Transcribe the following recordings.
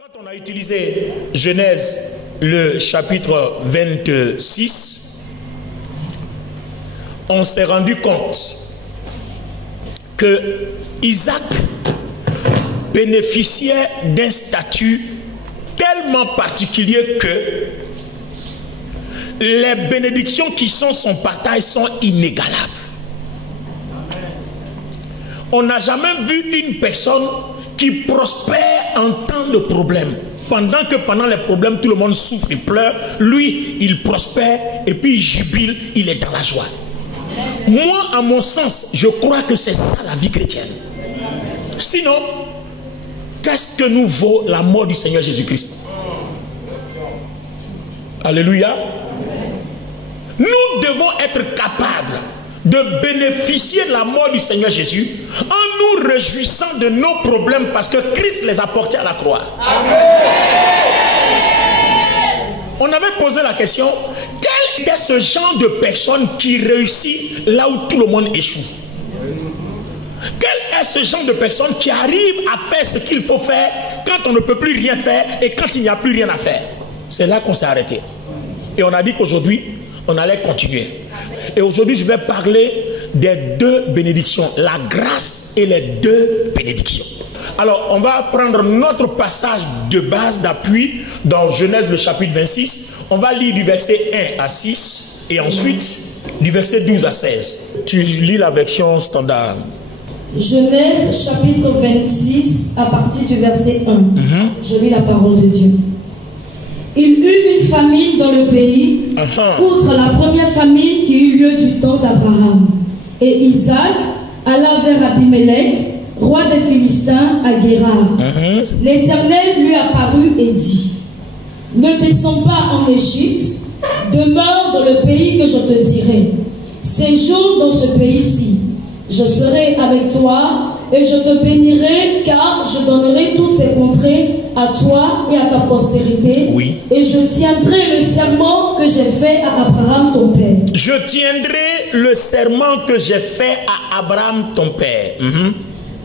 Quand on a utilisé Genèse, le chapitre 26, on s'est rendu compte que Isaac bénéficiait d'un statut tellement particulier que les bénédictions qui sont son partage sont inégalables. On n'a jamais vu une personne qui prospère en temps de problèmes. Pendant les problèmes, tout le monde souffre et pleure. Lui, il prospère et puis il jubile, il est dans la joie. Moi, à mon sens, je crois que c'est ça la vie chrétienne. Sinon, qu'est-ce que nous vaut la mort du Seigneur Jésus-Christ? Alléluia. Nous devons être capables de bénéficier de la mort du Seigneur Jésus en nous réjouissant de nos problèmes parce que Christ les a portés à la croix. Amen. On avait posé la question, quel est ce genre de personne qui réussit là où tout le monde échoue? Quel est ce genre de personne qui arrive à faire ce qu'il faut faire quand on ne peut plus rien faire et quand il n'y a plus rien à faire? C'est là qu'on s'est arrêté. Et on a dit qu'aujourd'hui, on allait continuer. Et aujourd'hui, je vais parler des deux bénédictions, la grâce et les deux bénédictions. Alors, on va prendre notre passage de base d'appui dans Genèse, le chapitre 26. On va lire du verset 1 à 6 et ensuite du verset 12 à 16. Tu lis la version standard. Genèse, chapitre 26, à partir du verset 1. Je lis la parole de Dieu. Il eut une famine dans le pays, outre la première famine qui eut lieu du temps d'Abraham. Et Isaac alla vers Abimelech, roi des Philistins, à Guérar. L'Éternel lui apparut et dit: Ne descends pas en Égypte, demeure dans le pays que je te dirai. Séjourne dans ce pays-ci. Je serai avec toi et je te bénirai, car je donnerai toutes ces contrées à toi et à ta postérité. Oui. Et je tiendrai le serment que j'ai fait à Abraham ton père. Je tiendrai le serment que j'ai fait à Abraham ton père.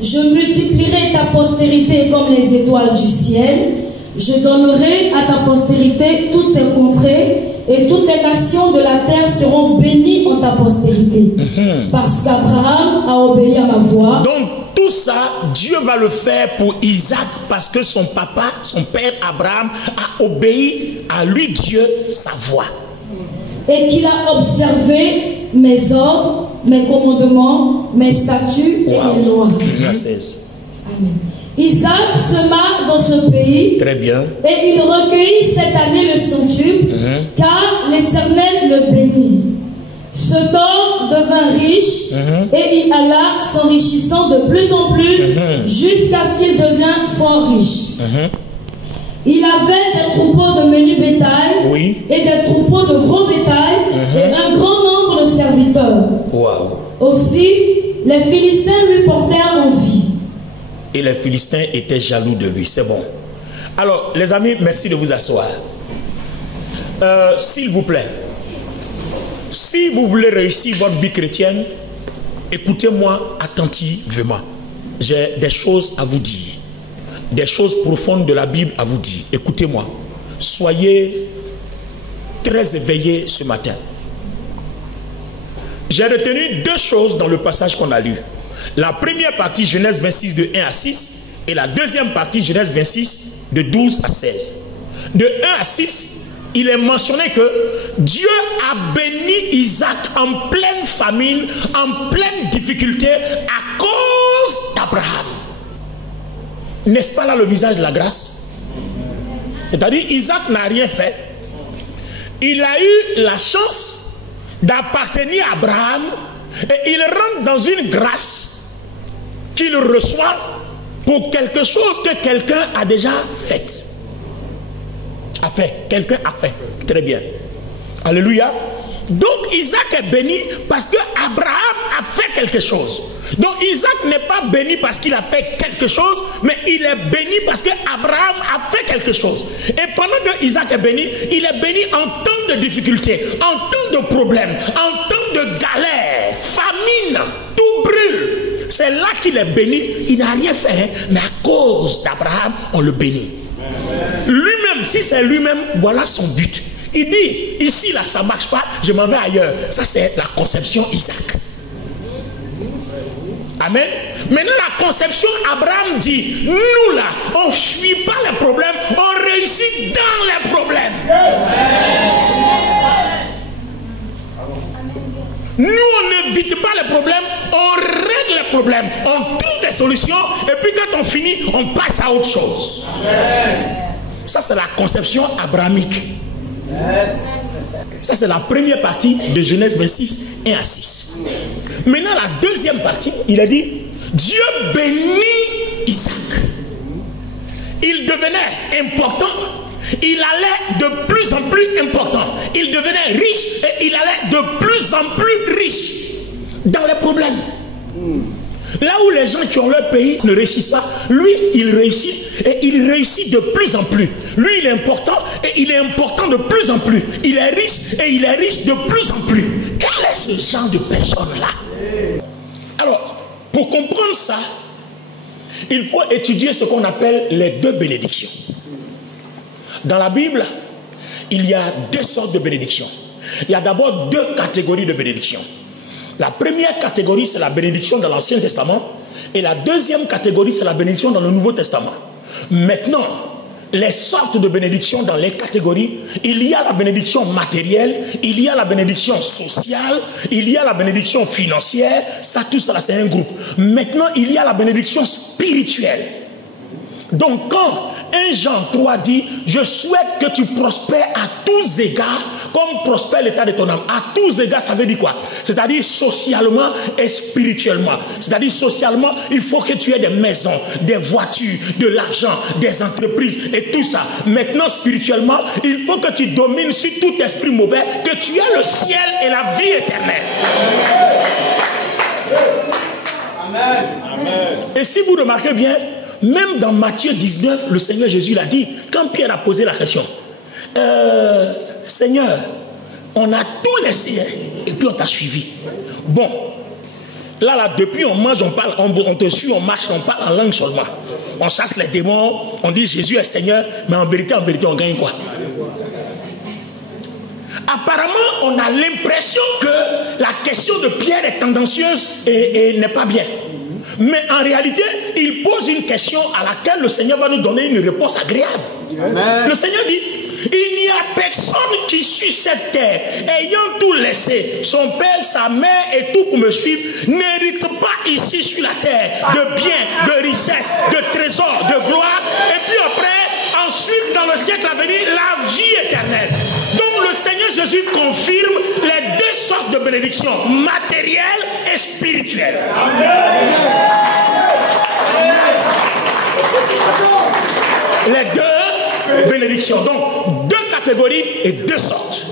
Je multiplierai ta postérité comme les étoiles du ciel. Je donnerai à ta postérité toutes ces contrées, et toutes les nations de la terre seront bénies en ta postérité. Parce qu'Abraham a obéi à ma voix. Donc tout ça, Dieu va le faire pour Isaac parce que son papa, son père Abraham a obéi à lui, Dieu, sa voix. Et qu'il a observé mes ordres, mes commandements, mes statuts et mes lois. Amen. Isaac sema dans ce pays. Très bien. Et il recueillit cette année le centuple, car l'Éternel le bénit. Cet homme devint riche et il alla s'enrichissant de plus en plus jusqu'à ce qu'il devint fort riche. Il avait des troupeaux de menu bétail et des troupeaux de gros bétail et un grand nombre de serviteurs. Aussi, les Philistins lui portèrent envie. Et les Philistins étaient jaloux de lui. C'est bon. Alors, les amis, merci de vous asseoir. S'il vous plaît, si vous voulez réussir votre vie chrétienne, écoutez-moi attentivement. J'ai des choses à vous dire. Des choses profondes de la Bible à vous dire. Écoutez-moi. Soyez très éveillés ce matin. J'ai retenu deux choses dans le passage qu'on a lu. La première partie, Genèse 26, de 1 à 6, et la deuxième partie, Genèse 26, de 12 à 16. De 1 à 6, il est mentionné que Dieu a béni Isaac en pleine famine, en pleine difficulté, à cause d'Abraham. N'est-ce pas là le visage de la grâce? C'est-à-dire, Isaac n'a rien fait. Il a eu la chance d'appartenir à Abraham, et il rentre dans une grâce qu'il reçoit pour quelque chose que quelqu'un a déjà fait. Quelqu'un a fait. Très bien. Alléluia. Donc Isaac est béni parce que Abraham a fait quelque chose. Donc Isaac n'est pas béni parce qu'il a fait quelque chose, mais il est béni parce que Abraham a fait quelque chose. Et pendant que Isaac est béni, il est béni en temps de difficulté, en temps de problème, en temps de galère, famine, tout brûle. C'est là qu'il est béni. Il n'a rien fait, mais à cause d'Abraham, on le bénit. Lui-même, si c'est lui-même, voilà son but. Il dit, ici là, ça ne marche pas, je m'en vais ailleurs. Ça, c'est la conception Isaac. Amen. Maintenant, la conception, Abraham dit, nous là, on ne fuit pas les problèmes, on réussit dans les problèmes. Nous, on n'évite pas les problèmes, on règle les problèmes, on trouve des solutions, et puis quand on finit, on passe à autre chose. Ça, c'est la conception abrahamique. Ça, c'est la première partie de Genèse 26, 1 à 6. Maintenant, la deuxième partie, il a dit, Dieu bénit Isaac. Il devenait important, il allait de plus en plus important. Il devenait riche et il allait de plus en plus riche dans les problèmes. Là où les gens qui ont leur pays ne réussissent pas, lui, il réussit et il réussit de plus en plus. Lui, il est important et il est important de plus en plus. Il est riche et il est riche de plus en plus. Quel est ce genre de personne-là? Alors, pour comprendre ça, il faut étudier ce qu'on appelle les deux bénédictions. Dans la Bible, il y a deux sortes de bénédictions. Il y a d'abord deux catégories de bénédictions. La première catégorie, c'est la bénédiction dans l'Ancien Testament. Et la deuxième catégorie, c'est la bénédiction dans le Nouveau Testament. Maintenant, les sortes de bénédictions dans les catégories, il y a la bénédiction matérielle, il y a la bénédiction sociale, il y a la bénédiction financière. Ça, tout ça, c'est un groupe. Maintenant, il y a la bénédiction spirituelle. Donc, quand 1 Jean 3 dit, je souhaite que tu prospères à tous égards, comme prospère l'état de ton âme. À tous égards, ça veut dire quoi? C'est-à-dire socialement et spirituellement. C'est-à-dire socialement, il faut que tu aies des maisons, des voitures, de l'argent, des entreprises et tout ça. Maintenant, spirituellement, il faut que tu domines sur tout esprit mauvais, que tu aies le ciel et la vie éternelle. Amen. Amen. Et si vous remarquez bien, même dans Matthieu 19, le Seigneur Jésus l'a dit, quand Pierre a posé la question, Seigneur, on a tout laissé et puis on t'a suivi. Bon, là, depuis on mange, on parle, on te suit, on marche, on parle en langue seulement. On chasse les démons, on dit Jésus est Seigneur, mais en vérité, on gagne quoi? Apparemment, on a l'impression que la question de Pierre est tendancieuse et n'est pas bien. Mais en réalité, il pose une question à laquelle le Seigneur va nous donner une réponse agréable. Amen. Le Seigneur dit, il n'y a personne qui suit cette terre, ayant tout laissé, son père, sa mère et tout pour me suivre, n'hérite pas ici sur la terre de biens, de richesses, de trésors, de gloire, et puis après, ensuite dans le siècle à venir, la vie éternelle. Donc le Seigneur Jésus confirme les deux sortes de bénédictions, matérielles et spirituelles. Amen. Les deux bénédictions. Donc, deux catégories et deux sortes.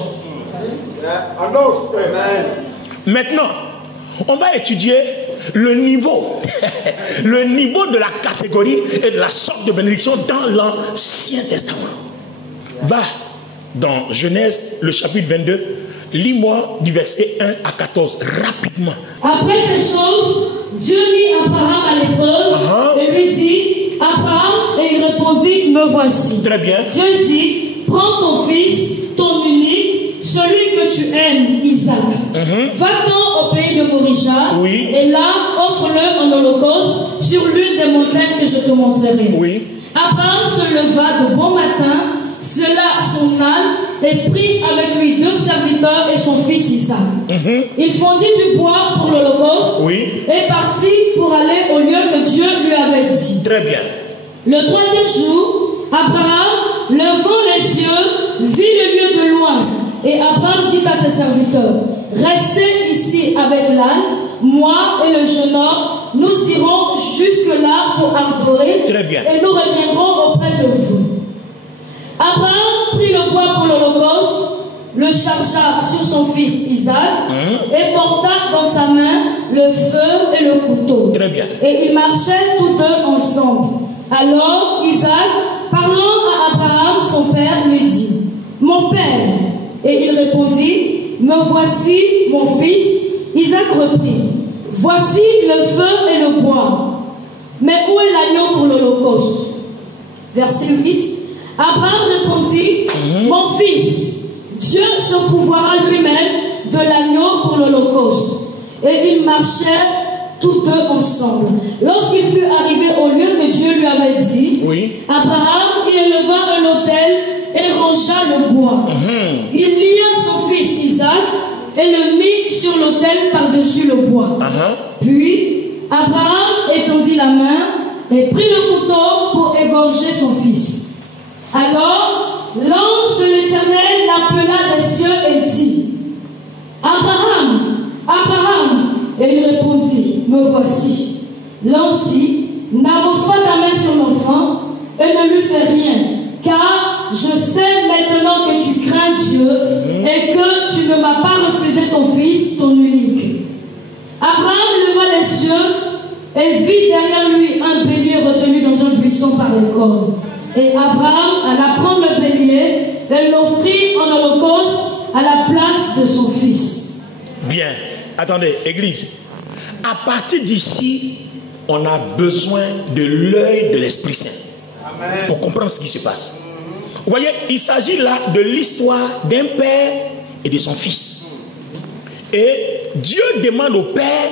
Maintenant, on va étudier le niveau. Le niveau de la catégorie et de la sorte de bénédiction dans l'Ancien Testament. Va dans Genèse, le chapitre 22. Lis-moi du verset 1 à 14, rapidement. Après ces choses, Dieu mit Abraham à l'épreuve et lui dit, Abraham, et il répondit, me voici. Très bien. Dieu dit, prends ton fils, ton unique, celui que tu aimes, Isaac. Va-t'en au pays de Morisha, et là, offre-le en holocauste sur l'une des montagnes que je te montrerai. Abraham se leva de bon matin, sella son âne et prit avec lui 2 serviteurs et son fils Isaac. Il fondit du bois pour l'holocauste et partit pour aller au lieu que Dieu lui avait dit. Très bien. Le 3e jour, Abraham, levant les yeux, vit le lieu de loin. Et Abraham dit à ses serviteurs, restez ici avec l'âne, moi et le jeune homme, nous irons jusque-là pour adorer. Très bien. Et nous reviendrons auprès de vous. Abraham prit le bois pour l'holocauste, le chargea sur son fils Isaac et porta dans sa main le feu et le couteau. Très bien. Et ils marchaient tous deux ensemble. Alors Isaac, parlant à Abraham, son père, lui dit, mon père. Et il répondit, me voici, mon fils. Isaac reprit, voici le feu et le bois. Mais où est l'agneau pour l'holocauste? Verset 8. Abraham répondit, mon fils, Dieu se pourvoira lui-même de l'agneau pour l'holocauste. Et ils marchèrent tous deux ensemble. Lorsqu'il fut arrivé au lieu que Dieu lui avait dit, Abraham y éleva un autel et rangea le bois. Il lia son fils Isaac et le mit sur l'autel par-dessus le bois. Puis Abraham étendit la main et prit le couteau pour égorger son fils. Alors l'ange de l'Éternel l'appela des cieux et dit, Abraham, Abraham. Et il répondit, me voici. L'ange dit, n'avance pas ta main sur l'enfant et ne lui fais rien, car je sais maintenant que tu crains Dieu et que tu ne m'as pas refusé ton fils, ton unique. Abraham leva les yeux et vit derrière lui un bélier retenu dans un buisson par les cornes. Et Abraham alla prendre le bélier et l'offrit en holocauste à la place de son fils. Bien. Attendez, Église, à partir d'ici, on a besoin de l'œil de l'Esprit Saint pour comprendre ce qui se passe. Vous voyez, il s'agit là de l'histoire d'un père et de son fils. Et Dieu demande au père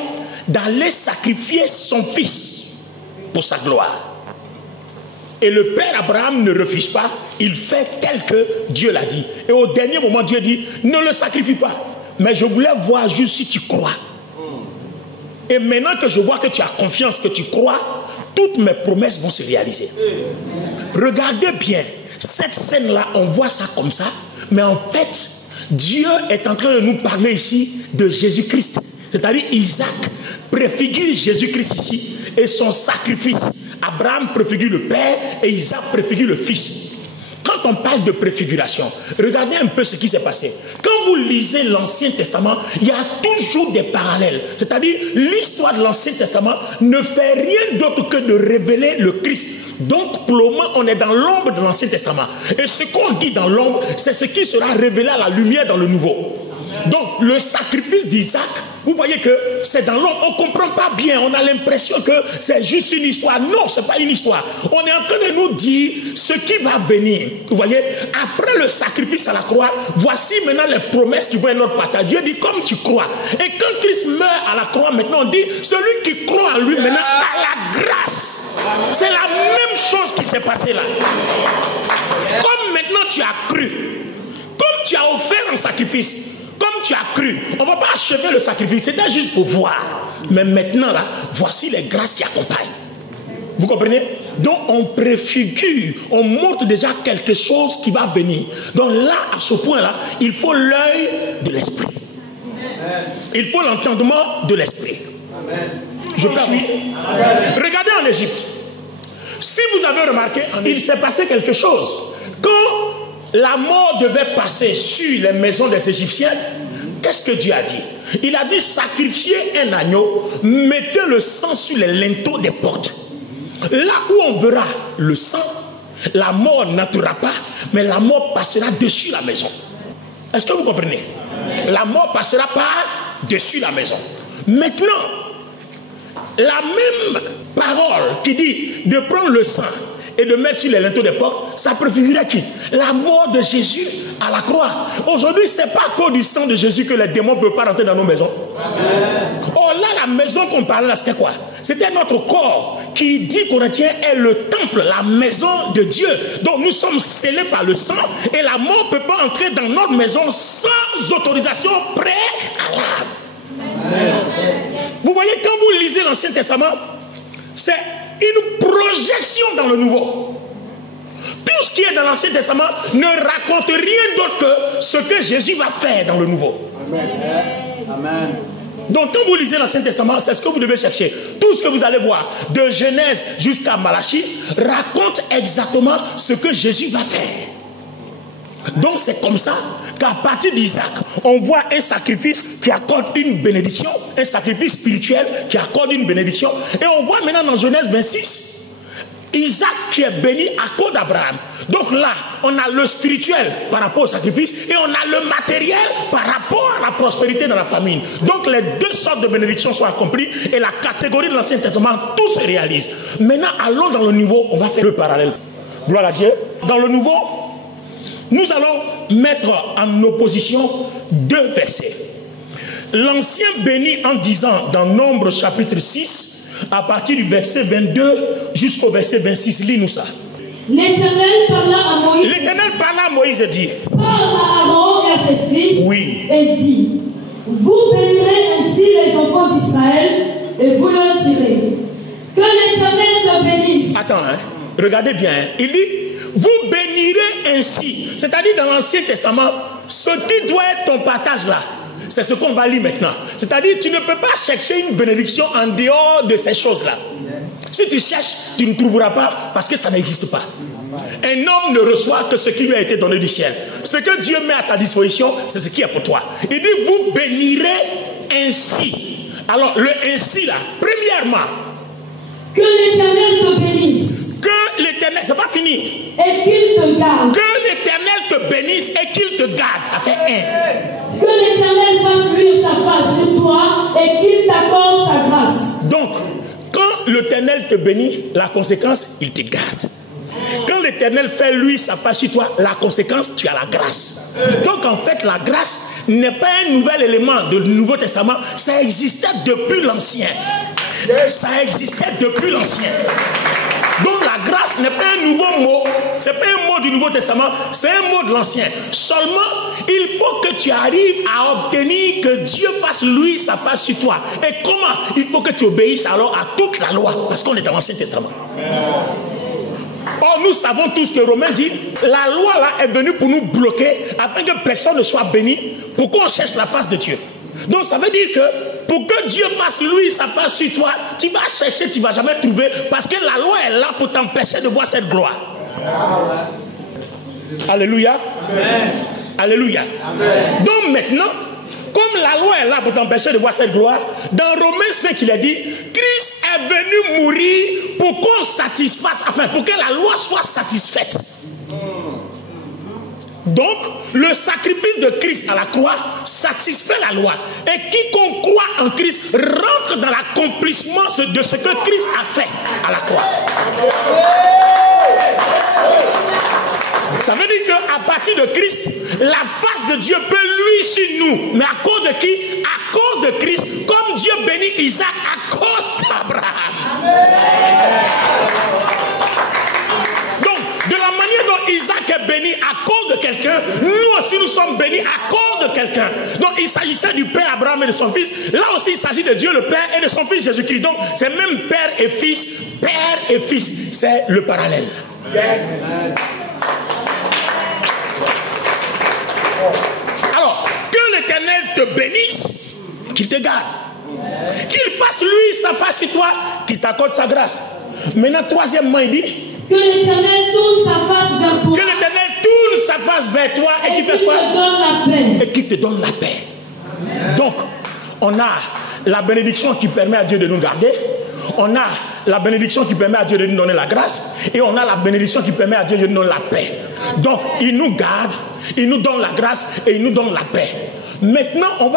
d'aller sacrifier son fils pour sa gloire. Et le père Abraham ne refuse pas, il fait tel que Dieu l'a dit. Et au dernier moment, Dieu dit, ne le sacrifie pas. Mais je voulais voir juste si tu crois. Et maintenant que je vois que tu as confiance, que tu crois, toutes mes promesses vont se réaliser. Regardez bien, cette scène-là, on voit ça comme ça, mais en fait, Dieu est en train de nous parler ici de Jésus-Christ. C'est-à-dire Isaac préfigure Jésus-Christ ici et son sacrifice. Abraham préfigure le père et Isaac préfigure le fils. Quand on parle de préfiguration, regardez un peu ce qui s'est passé. Quand vous lisez l'Ancien Testament, il y a toujours des parallèles. C'est-à-dire, l'histoire de l'Ancien Testament ne fait rien d'autre que de révéler le Christ. Donc, pour le moment, on est dans l'ombre de l'Ancien Testament. Et ce qu'on dit dans l'ombre, c'est ce qui sera révélé à la lumière dans le Nouveau. Donc, le sacrifice d'Isaac, vous voyez que c'est dans l'ombre. On ne comprend pas bien. On a l'impression que c'est juste une histoire. Non, ce n'est pas une histoire. On est en train de nous dire ce qui va venir. Vous voyez, après le sacrifice à la croix, voici maintenant les promesses qui vont être notre partage. Dieu dit, comme tu crois. Et quand Christ meurt à la croix, maintenant on dit, celui qui croit en lui maintenant a la grâce. C'est la même chose qui s'est passée là. Comme maintenant tu as cru, comme tu as offert un sacrifice, comme tu as cru, on ne va pas achever le sacrifice, c'était juste pour voir. Mais maintenant, là, voici les grâces qui accompagnent. Vous comprenez? Donc, on préfigure, on montre déjà quelque chose qui va venir. Donc là, à ce point-là, il faut l'œil de l'esprit. Il faut l'entendement de l'esprit. Je peux avancer? Regardez en Égypte. Si vous avez remarqué, il s'est passé quelque chose. Quand la mort devait passer sur les maisons des Égyptiens, qu'est-ce que Dieu a dit? Il a dit, sacrifiez un agneau, mettez le sang sur les linteaux des portes. Là où on verra le sang, la mort n'entrera pas, mais la mort passera dessus la maison. Est-ce que vous comprenez? La mort passera par-dessus la maison. Maintenant, la même parole qui dit de prendre le sang et de mettre sur les linteaux des portes, ça préfigurait qui? La mort de Jésus à la croix. Aujourd'hui, ce n'est pas à cause du sang de Jésus que les démons ne peuvent pas rentrer dans nos maisons. Oh là, la maison qu'on parlait là, c'était quoi? C'était notre corps qui, dit Corinthiens, est le temple, la maison de Dieu. Donc nous sommes scellés par le sang et la mort ne peut pas entrer dans notre maison sans autorisation préalable. Vous voyez, quand vous lisez l'Ancien Testament, c'est une projection dans le Nouveau. Tout ce qui est dans l'Ancien Testament ne raconte rien d'autre que ce que Jésus va faire dans le Nouveau. Amen. Amen. Donc quand vous lisez l'Ancien Testament, c'est ce que vous devez chercher. Tout ce que vous allez voir, de Genèse jusqu'à Malachie, raconte exactement ce que Jésus va faire. Donc c'est comme ça qu'à partir d'Isaac, on voit un sacrifice qui accorde une bénédiction, un sacrifice spirituel qui accorde une bénédiction. Et on voit maintenant dans Genèse 26, Isaac qui est béni à cause d'Abraham. Donc là, on a le spirituel par rapport au sacrifice et on a le matériel par rapport à la prospérité dans la famille. Donc les deux sortes de bénédictions sont accomplies et la catégorie de l'Ancien Testament, tout se réalise. Maintenant, allons dans le niveau, on va faire le parallèle. Gloire à Dieu. Dans le nouveau, nous allons mettre en opposition deux versets. L'ancien bénit en disant dans Nombre chapitre 6, à partir du verset 22 jusqu'au verset 26. Lis-nous ça. L'Éternel parla à Moïse. L'Éternel parla à Moïse et dit. Parle à Aaron et à ses fils. Oui. Et dit. Vous bénirez ainsi les enfants d'Israël et vous leur direz. Que l'Éternel te bénisse. Attends, regardez bien. Il dit, vous bénirez ainsi. C'est-à-dire dans l'Ancien Testament, ce qui doit être ton partage là, c'est ce qu'on va lire maintenant. C'est-à-dire, tu ne peux pas chercher une bénédiction en dehors de ces choses-là. Si tu cherches, tu ne trouveras pas parce que ça n'existe pas. Un homme ne reçoit que ce qui lui a été donné du ciel. Ce que Dieu met à ta disposition, c'est ce qui est pour toi. Il dit, vous bénirez ainsi. Alors, le ainsi là, premièrement, que l'Éternel te bénisse. Que l'Éternel, c'est pas fini. Et qu'il te garde. Que l'Éternel te bénisse et qu'il te garde. Ça fait un. Que l'Éternel fasse luire sa face sur toi et qu'il t'accorde sa grâce. Donc, quand l'Éternel te bénit, la conséquence, il te garde. Quand l'Éternel fait lui sa face sur toi, la conséquence, tu as la grâce. Donc en fait, la grâce n'est pas un nouvel élément du Nouveau Testament, ça existait depuis l'Ancien. Ça existait depuis l'Ancien. Donc la grâce n'est pas un nouveau mot, c'est pas un mot du Nouveau Testament, c'est un mot de l'Ancien. Seulement, il faut que tu arrives à obtenir que Dieu fasse lui sa face sur toi. Et comment? Il faut que tu obéisses alors à toute la loi, parce qu'on est dans l'Ancien Testament. Or, nous savons tous que Romains dit, la loi là est venue pour nous bloquer, afin que personne ne soit béni, pour qu'on cherche la face de Dieu. Donc ça veut dire que, pour que Dieu fasse lui sa face sur toi, tu vas chercher, tu ne vas jamais trouver, parce que la loi est là pour t'empêcher de voir cette gloire. Alléluia. Amen. Alléluia. Amen. Donc maintenant, comme la loi est là pour t'empêcher de voir cette gloire, dans Romains 5, il a dit, Christ est venu mourir pour qu'on satisfasse, enfin pour que la loi soit satisfaite. Donc, le sacrifice de Christ à la croix satisfait la loi. Et quiconque croit en Christ rentre dans l'accomplissement de ce que Christ a fait à la croix. Ça veut dire qu'à partir de Christ, la face de Dieu peut lui sur nous. Mais à cause de qui? À cause de Christ. Comme Dieu bénit Isaac à cause d'Abraham. Donc, de la manière dont Isaac est béni à cause de quelqu'un, nous aussi nous sommes bénis à cause de quelqu'un. Donc, il s'agissait du Père Abraham et de son fils. Là aussi, il s'agit de Dieu le Père et de son fils Jésus-Christ. Donc, c'est même Père et Fils. Père et Fils. C'est le parallèle. Alors, que l'Éternel te bénisse, qu'il te garde, qu'il fasse lui sa face sur toi, qu'il t'accorde sa grâce. Maintenant, troisièmement, il dit que l'Éternel tourne sa face vers toi. Que l'Éternel tourne sa face vers toi et qu'il fasse quoi? Te donne la paix. Et qu'il te donne la paix. Donc, on a la bénédiction qui permet à Dieu de nous garder. On a la bénédiction qui permet à Dieu de nous donner la grâce. Et on a la bénédiction qui permet à Dieu de nous donner la paix. Donc, il nous garde, il nous donne la grâce et il nous donne la paix. Maintenant, on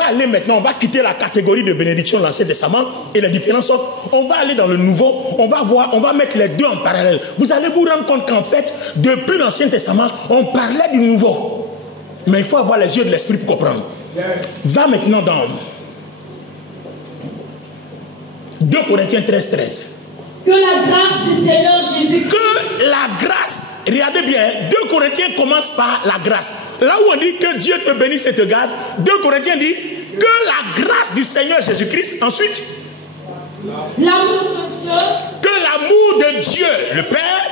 va quitter la catégorie de bénédiction de l'Ancien Testament et les différences. On va aller dans le Nouveau, on va mettre les deux en parallèle. Vous allez vous rendre compte qu'en fait, depuis l'Ancien Testament, on parlait du Nouveau. Mais il faut avoir les yeux de l'Esprit pour comprendre. Va maintenant dans 2 Corinthiens 13. Que la grâce du Seigneur Jésus. Que la grâce, regardez bien, 2 Corinthiens commence par la grâce. Là où on dit que Dieu te bénisse et te garde, 2 Corinthiens dit que la grâce du Seigneur Jésus-Christ, ensuite, l'amour de Dieu, que l'amour de Dieu, le Père,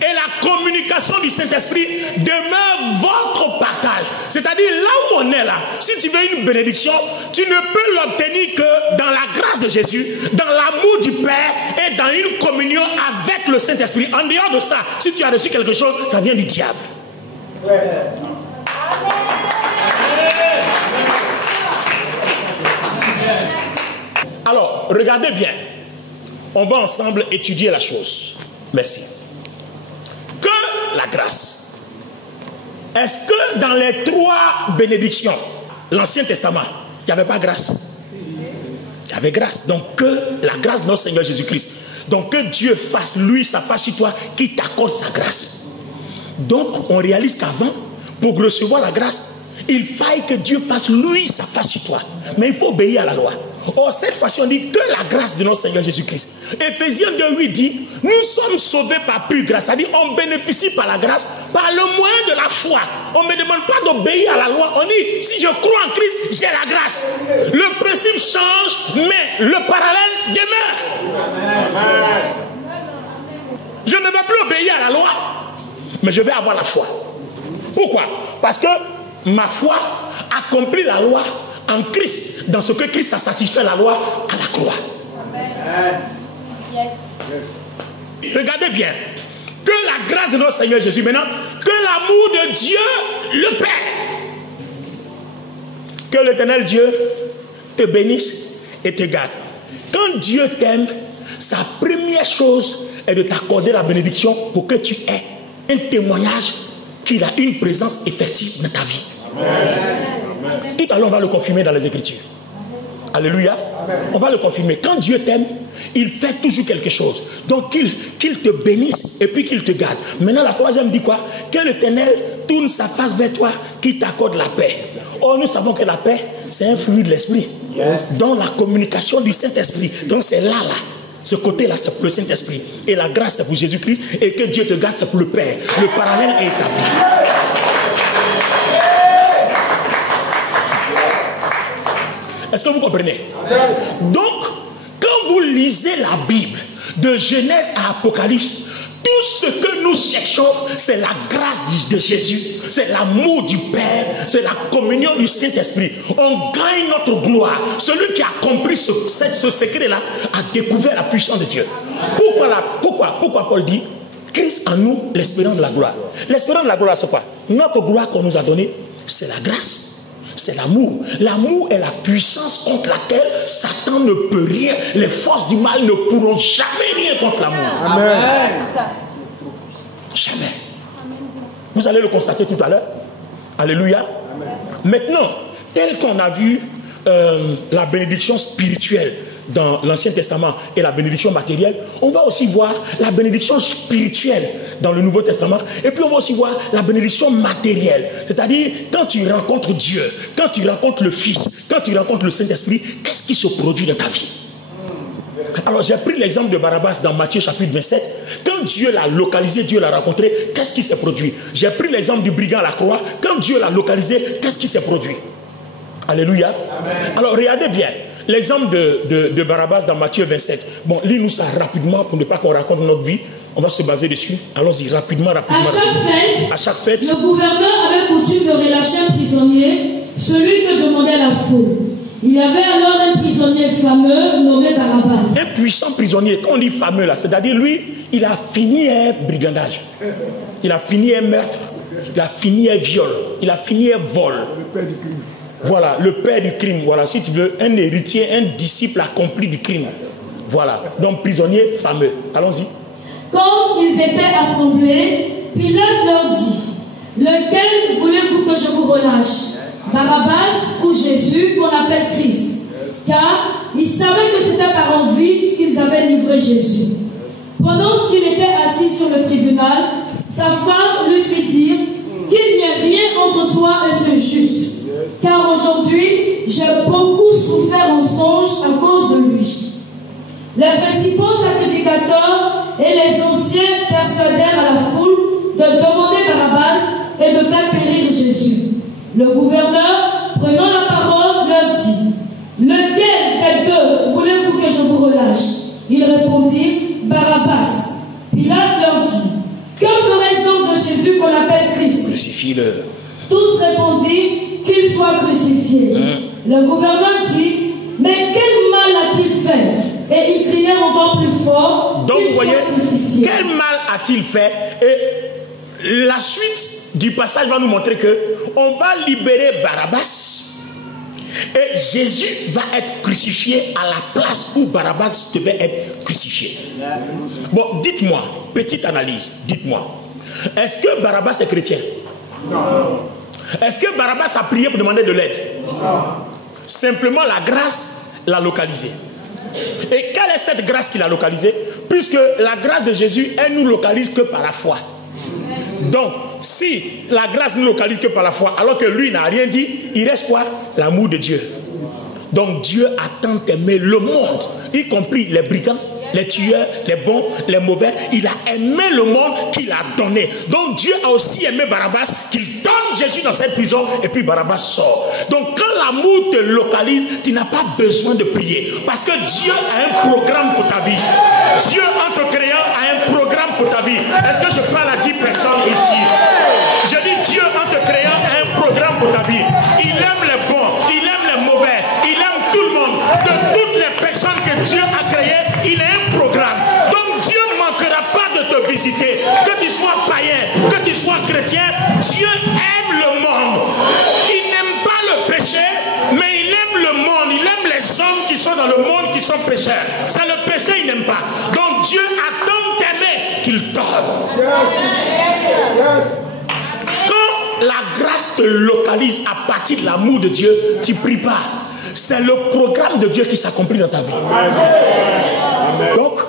et la communication du Saint-Esprit demeure votre partage. C'est-à-dire, là où on est là, si tu veux une bénédiction, tu ne peux l'obtenir que dans la grâce de Jésus, dans l'amour du Père et dans une communion avec le Saint-Esprit. En dehors de ça, si tu as reçu quelque chose, ça vient du diable. Alors, regardez bien. On va ensemble étudier la chose. Merci. Que la grâce. Est-ce que dans les 3 bénédictions, l'Ancien Testament, il n'y avait pas grâce? Il y avait grâce. Donc que la grâce de notre Seigneur Jésus-Christ, Donc que Dieu fasse, lui, sa face sur toi, qui t'accorde sa grâce. Donc on réalise qu'avant, pour recevoir la grâce, il faille que Dieu fasse, lui, sa face sur toi. Mais il faut obéir à la loi. Or, cette fois-ci, on dit que la grâce de notre Seigneur Jésus-Christ. Éphésiens 2:8 dit, nous sommes sauvés par pure grâce. C'est-à-dire, on bénéficie par la grâce, par le moyen de la foi. On ne me demande pas d'obéir à la loi. On dit, si je crois en Christ, j'ai la grâce. Le principe change, mais le parallèle demeure. Je ne vais plus obéir à la loi, mais je vais avoir la foi. Pourquoi? Parce que ma foi accomplit la loi en Christ, dans ce que Christ a satisfait la loi à la croix. Amen. Yes. Regardez bien, que la grâce de notre Seigneur Jésus, maintenant, que l'amour de Dieu le Père, que l'Éternel Dieu te bénisse et te garde. Quand Dieu t'aime, sa première chose est de t'accorder la bénédiction pour que tu aies un témoignage qu'il a une présence effective dans ta vie. Amen. Tout à l'heure, on va le confirmer dans les Écritures. Alléluia. Amen. On va le confirmer. Quand Dieu t'aime, il fait toujours quelque chose. Donc, qu'il te bénisse et puis qu'il te garde. Maintenant, la troisième dit quoi? Que l'Éternel tourne sa face vers toi, qui t'accorde la paix. Or, nous savons que la paix, c'est un fruit de l'Esprit. Yes. Dans la communication du Saint-Esprit. Donc, c'est là. Ce côté-là, c'est pour le Saint-Esprit. Et la grâce, c'est pour Jésus-Christ. Et que Dieu te garde, c'est pour le Père. Le parallèle est établi. Est-ce que vous comprenez? Donc, quand vous lisez la Bible, de Genèse à Apocalypse, tout ce que nous cherchons, c'est la grâce de Jésus, c'est l'amour du Père, c'est la communion du Saint-Esprit. On gagne notre gloire. Celui qui a compris ce secret-là a découvert la puissance de Dieu. Pourquoi Paul dit Christ en nous, l'espérance de la gloire? L'espérance de la gloire, c'est quoi? Notre gloire qu'on nous a donnée, c'est la grâce. C'est l'amour. L'amour est la puissance contre laquelle Satan ne peut rien. Les forces du mal ne pourront jamais rien contre l'amour. Amen. Jamais. Vous allez le constater tout à l'heure. Alléluia. Amen. Maintenant, tel qu'on a vu la bénédiction spirituelle dans l'Ancien Testament et la bénédiction matérielle, on va aussi voir la bénédiction spirituelle dans le Nouveau Testament, et puis on va aussi voir la bénédiction matérielle, c'est-à-dire quand tu rencontres Dieu, quand tu rencontres le Fils, quand tu rencontres le Saint-Esprit, qu'est-ce qui se produit dans ta vie? Alors j'ai pris l'exemple de Barabbas dans Matthieu chapitre 27. Quand Dieu l'a localisé, Dieu l'a rencontré, qu'est-ce qui s'est produit? J'ai pris l'exemple du brigand à la croix. Quand Dieu l'a localisé, qu'est-ce qui s'est produit? Alléluia. Amen. Alors regardez bien l'exemple de Barabbas dans Matthieu 27. Bon, lis-nous ça rapidement pour ne pas qu'on raconte notre vie. On va se baser dessus. Allons-y, rapidement. À chaque fête, le gouverneur avait coutume de relâcher un prisonnier, celui que demandait la foule. Il y avait alors un prisonnier fameux nommé Barabbas. Un puissant prisonnier. Quand on dit fameux là, c'est-à-dire lui, il a fini un brigandage. Il a fini un meurtre. Il a fini un viol. Il a fini un vol. Le père du crime. Voilà, le père du crime. Voilà, si tu veux, un héritier, un disciple accompli du crime. Voilà, donc prisonnier fameux. Allons-y. Quand ils étaient assemblés, Pilate leur dit: lequel voulez-vous que je vous relâche, Barabbas ou Jésus qu'on appelle Christ? Car ils savaient que c'était par envie qu'ils avaient livré Jésus. Pendant qu'il était assis sur le tribunal, sa femme lui fit dire qu'il n'y ait rien entre toi et ce juste. Car aujourd'hui, j'ai beaucoup souffert en songe à cause de lui. Les principaux sacrificateurs et les anciens persuadèrent à la foule de demander Barabbas et de faire périr Jésus. Le gouverneur, prenant la parole, leur dit: lequel des deux voulez-vous que je vous relâche? Ils répondirent: Barabbas. Pilate leur dit: que ferais-je donc de Jésus qu'on appelle Christ? Crucifie-le. Tous répondirent: qu'il soit crucifié. Le gouverneur dit: mais quel mal a-t-il fait? Et ils crièrent encore plus fort: donc vous voyez, quel mal a-t-il fait? Et la suite du passage va nous montrer que on va libérer Barabbas et Jésus va être crucifié à la place où Barabbas devait être crucifié. Bon, dites-moi, petite analyse, dites-moi, est-ce que Barabbas est chrétien? Non. Est-ce que Barabbas a prié pour demander de l'aide? Non. Simplement la grâce l'a localisé. Et quelle est cette grâce qu'il a localisée? Puisque la grâce de Jésus, elle nous localise que par la foi. Donc, si la grâce ne localise que par la foi, alors que lui n'a rien dit, il reste quoi? L'amour de Dieu. Donc Dieu a tant aimé le monde, y compris les brigands, les tueurs, les bons, les mauvais. Il a aimé le monde qu'il a donné. Donc Dieu a aussi aimé Barabbas, qu'il donne Jésus dans cette prison, et puis Barabbas sort. Donc quand l'amour te localise, tu n'as pas besoin de prier, parce que Dieu a un programme pour ta vie. Dieu, en te créant, a un programme pour ta vie. Est-ce que je parle à 10 personnes ici? Je dis Dieu, en te créant, a un programme pour ta vie. Il aime les bons, il aime les mauvais, il aime tout le monde. De toutes les personnes que Dieu a créées, il a un programme. Donc Dieu ne manquera pas de te visiter. Que tu sois païen, que tu sois chrétien, Dieu aime le monde. Il n'aime pas le péché, mais il aime le monde. Il aime les hommes qui sont dans le monde, qui sont pécheurs. C'est le péché, il n'aime pas. Donc Dieu a tant aimé qu'il donne. Quand la grâce te localise à partir de l'amour de Dieu, tu ne pries pas. C'est le programme de Dieu qui s'accomplit dans ta vie. Donc,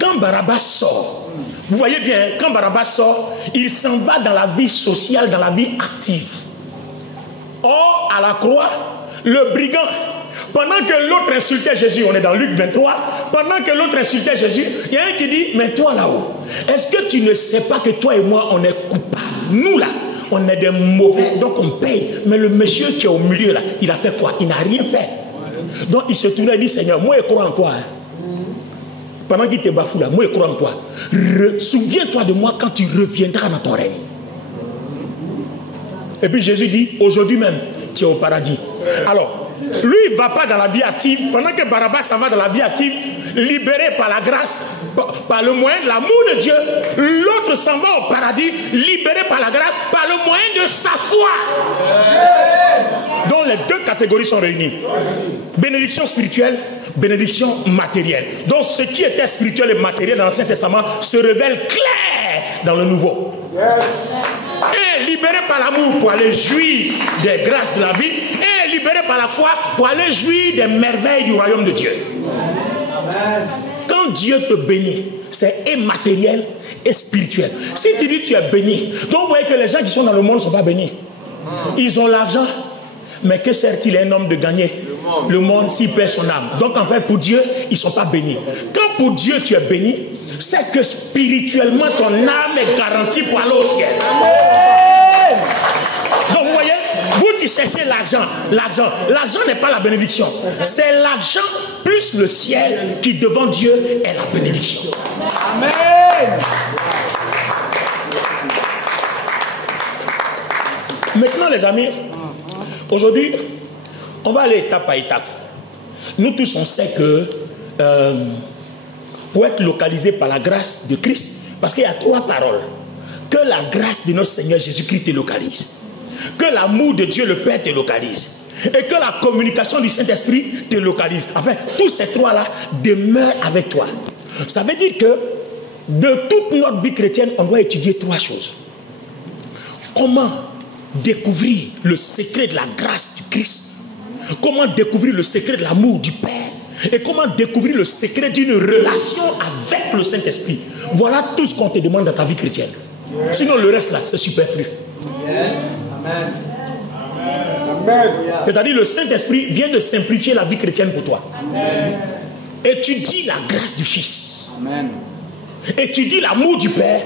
quand Barabbas sort, vous voyez bien, quand Barabbas sort, il s'en va dans la vie sociale, dans la vie active. Or, à la croix, le brigand, pendant que l'autre insultait Jésus, on est dans Luc 23, pendant que l'autre insultait Jésus, il y a un qui dit, mais toi là-haut, est-ce que tu ne sais pas que toi et moi, on est coupables? Nous là, on est des mauvais, donc on paye. Mais le monsieur qui est au milieu là, il a fait quoi? Il n'a rien fait. Donc il se tournait et dit, Seigneur, moi je crois en toi. Hein. Pendant qu'il te bafoue là, moi je crois en toi. Souviens-toi de moi quand tu reviendras dans ton règne. Et puis Jésus dit, aujourd'hui même, tu es au paradis. Alors, lui il ne va pas dans la vie active, pendant que Barabbas s'en va dans la vie active, libéré par la grâce, par le moyen de l'amour de Dieu. L'autre s'en va au paradis, libéré par la grâce, par le moyen de sa foi. Donc les deux catégories sont réunies. Bénédiction spirituelle, bénédiction matérielle. Donc ce qui était spirituel et matériel dans l'Ancien Testament se révèle clair dans le Nouveau. Et libéré par l'amour pour aller jouir des grâces de la vie, et libéré par la foi pour aller jouir des merveilles du royaume de Dieu. Quand Dieu te bénit, c'est et matériel et spirituel. Si tu dis que tu es béni, donc vous voyez que les gens qui sont dans le monde ne sont pas bénis. Ils ont l'argent, mais que sert-il à un homme de gagner le monde s'il perd son âme? Donc en fait pour Dieu, ils ne sont pas bénis. Quand pour Dieu tu es béni, c'est que spirituellement ton âme est garantie pour aller au ciel. Donc vous voyez, vous qui cherchez l'argent, l'argent n'est pas la bénédiction. C'est l'argent plus le ciel qui devant Dieu est la bénédiction. Amen. Maintenant les amis, aujourd'hui, on va aller étape par étape. Nous tous on sait que pour être localisé par la grâce de Christ, parce qu'il y a trois paroles. Que la grâce de notre Seigneur Jésus-Christ te localise. Que l'amour de Dieu le Père te localise. Et que la communication du Saint-Esprit te localise. Enfin, tous ces trois-là demeurent avec toi. Ça veut dire que de toute notre vie chrétienne, on doit étudier trois choses. Comment découvrir le secret de la grâce du Christ? Comment découvrir le secret de l'amour du Père? Et comment découvrir le secret d'une relation avec le Saint-Esprit? Voilà tout ce qu'on te demande dans ta vie chrétienne. Sinon le reste là, c'est superflu. Amen. C'est-à-dire le Saint-Esprit vient de simplifier la vie chrétienne pour toi. Amen. Étudie la grâce du Fils. Amen. Étudie l'amour du Père.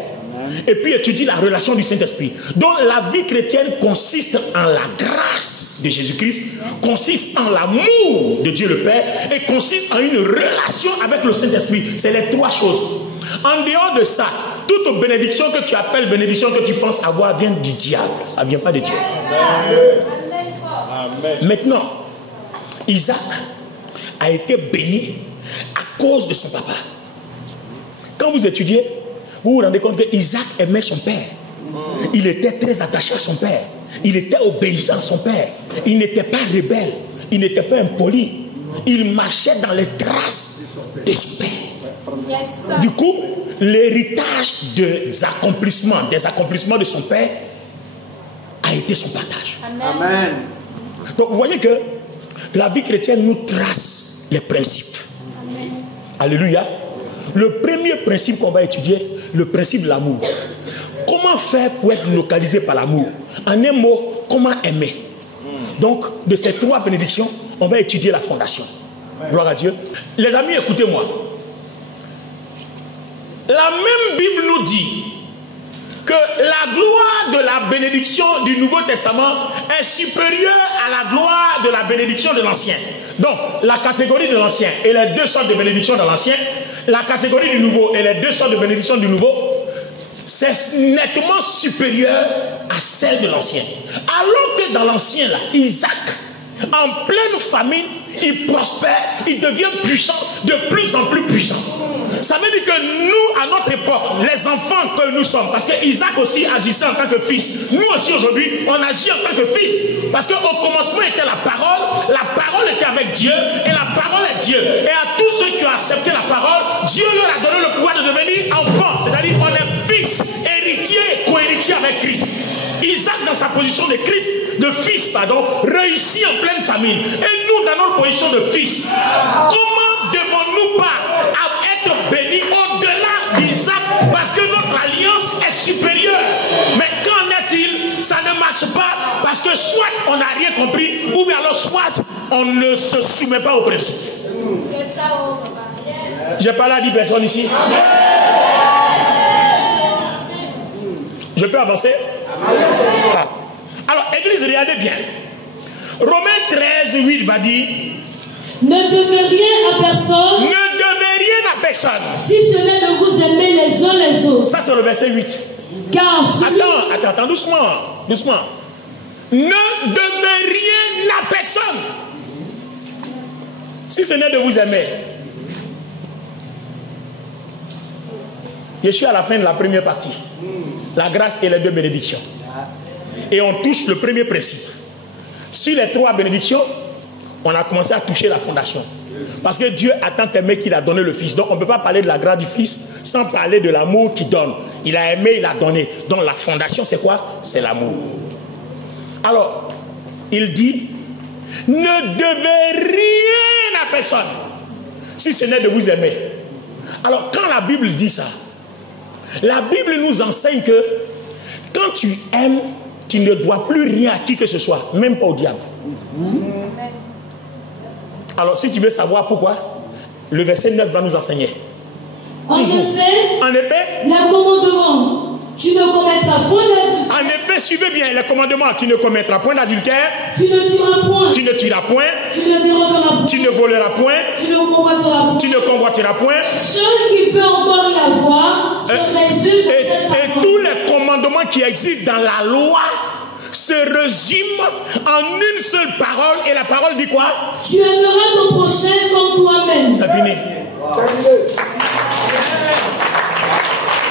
Amen. Et puis étudie la relation du Saint-Esprit. Donc la vie chrétienne consiste en la grâce de Jésus-Christ, consiste en l'amour de Dieu le Père et consiste en une relation avec le Saint-Esprit. C'est les trois choses. En dehors de ça, toute bénédiction que tu appelles bénédiction, que tu penses avoir, vient du diable. Ça ne vient pas de Dieu. Amen. Maintenant, Isaac a été béni à cause de son papa. Quand vous étudiez, vous vous rendez compte que Isaac aimait son père. Il était très attaché à son père. Il était obéissant à son père. Il n'était pas rebelle. Il n'était pas impoli. Il marchait dans les traces de son père. Yes. Du coup, l'héritage des accomplissements de son père a été son partage. Amen. Donc vous voyez que la vie chrétienne nous trace les principes. Amen. Alléluia. Le premier principe qu'on va étudier, le principe de l'amour. Comment faire pour être localisé par l'amour? En un mot, comment aimer? Donc, de ces 3 bénédictions, on va étudier la fondation. Gloire à Dieu. Les amis, écoutez-moi. La même Bible nous dit que la gloire de la bénédiction du Nouveau Testament est supérieure à la gloire de la bénédiction de l'Ancien. Donc, la catégorie de l'Ancien et les 2 sortes de bénédictions de l'Ancien, la catégorie du Nouveau et les 2 sortes de bénédictions du Nouveau, c'est nettement supérieur à celle de l'Ancien. Alors que dans l'Ancien, là, Isaac, en pleine famine, il prospère, il devient puissant, de plus en plus puissant. Ça veut dire que nous, à notre époque, les enfants que nous sommes, parce que Isaac aussi agissait en tant que fils, nous aussi aujourd'hui, on agit en tant que fils. Parce qu'au commencement était la parole était avec Dieu, et la parole est Dieu. Et à tous ceux qui ont accepté la parole, Dieu leur a donné le pouvoir de devenir enfants. C'est-à-dire on est fils, héritier et co-héritier avec Christ. Isaac, dans sa position de Christ, de fils, réussit en pleine famine. Et nous, dans notre position de fils, comment devons-nous pas être bénis au-delà d'Isaac, parce que notre alliance est supérieure? Mais qu'en est-il? Ça ne marche pas, parce que soit on n'a rien compris, ou bien alors soit on ne se soumet pas au principe. J'ai parlé à 10 personnes ici. Je peux avancer? Ah. Alors, Église, regardez bien. Romains 13, 8 va dire: ne devez rien à personne. Ne devez rien à personne. Si ce n'est de vous aimer les uns les autres. Ça, c'est le verset 8. Car Attends, doucement. Ne devez rien à personne. Si ce n'est de vous aimer. Je suis à la fin de la première partie. La grâce et les 2 bénédictions. Et on touche le premier principe. Sur les 3 bénédictions, on a commencé à toucher la fondation. Parce que Dieu a tant aimé qu'il a donné le Fils. Donc on ne peut pas parler de la grâce du Fils sans parler de l'amour qu'il donne. Il a aimé, il a donné. Donc la fondation, c'est quoi? C'est l'amour. Alors, il dit: ne devez rien à personne, si ce n'est de vous aimer. Alors, quand la Bible dit ça, la Bible nous enseigne que quand tu aimes, tu ne dois plus rien à qui que ce soit, même pas au diable. Alors, si tu veux savoir pourquoi, le verset 9 va nous enseigner. En effet, le commandement, tu ne commettras point d'adultère. En effet, suivez bien le commandement, tu ne commettras point d'adultère. Tu ne tueras point. Tu ne tueras point. Tu ne déroberas point. Tu ne voleras point. Tu ne convoiteras point. Tu ne convoiteras point. Ce qui peut encore y avoir se résume et tous les commandements qui existent dans la loi se résument en une seule parole. Et la parole dit quoi? Tu aimeras ton prochain comme toi-même. Ça finit.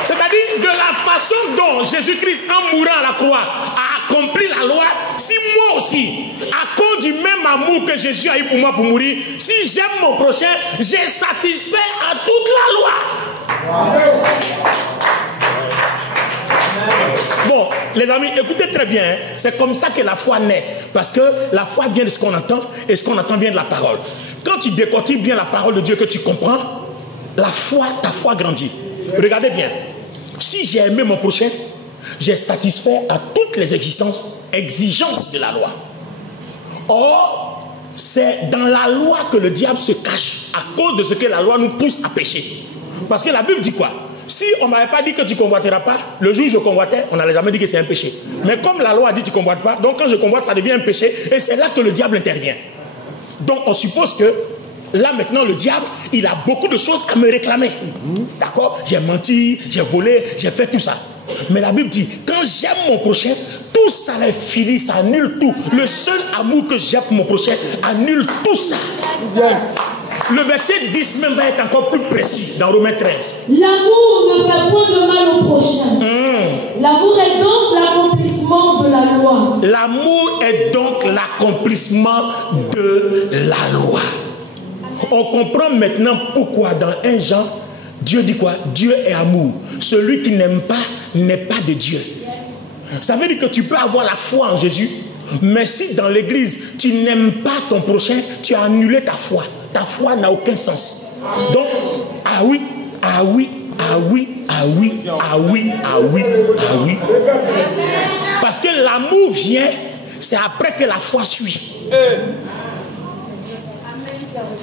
C'est-à-dire, de la façon dont Jésus-Christ, en mourant à la croix, a accompli la loi, si moi aussi, à cause du même amour que Jésus a eu pour moi pour mourir, si j'aime mon prochain, j'ai satisfait à toute la loi. Bon, les amis, écoutez très bien, hein, c'est comme ça que la foi naît. Parce que la foi vient de ce qu'on entend, et ce qu'on entend vient de la parole. Quand tu décortiques bien la parole de Dieu, que tu comprends, la foi, ta foi grandit. Regardez bien. Si j'ai aimé mon prochain, j'ai satisfait à toutes les exigences de la loi. Or, c'est dans la loi que le diable se cache à cause de ce que la loi nous pousse à pécher. Parce que la Bible dit quoi? Si on ne m'avait pas dit que tu ne convoiteras pas, le jour où je convoitais, on n'allait jamais dit que c'est un péché. Mais comme la loi a dit que tu ne convoites pas, donc quand je convoite, ça devient un péché. Et c'est là que le diable intervient. Donc on suppose que là maintenant le diable, il a beaucoup de choses à me réclamer. D'accord? J'ai menti, j'ai volé, j'ai fait tout ça. Mais la Bible dit, quand j'aime mon prochain, tout ça est fini, ça annule tout. Le seul amour que j'ai pour mon prochain annule tout ça. Yes. Le verset 10 même va être encore plus précis dans Romains 13. L'amour ne fait point de mal au prochain. L'amour est donc l'accomplissement de la loi. L'amour est donc l'accomplissement de la loi. On comprend maintenant pourquoi dans 1 Jean, Dieu dit quoi? Dieu est amour. Celui qui n'aime pas n'est pas de Dieu. Ça veut dire que tu peux avoir la foi en Jésus, mais si dans l'église tu n'aimes pas ton prochain, tu as annulé ta foi. Ta foi n'a aucun sens. Donc, Ah oui, ah oui, ah oui, ah oui, ah oui, ah oui. Parce que l'amour vient, c'est après que la foi suit.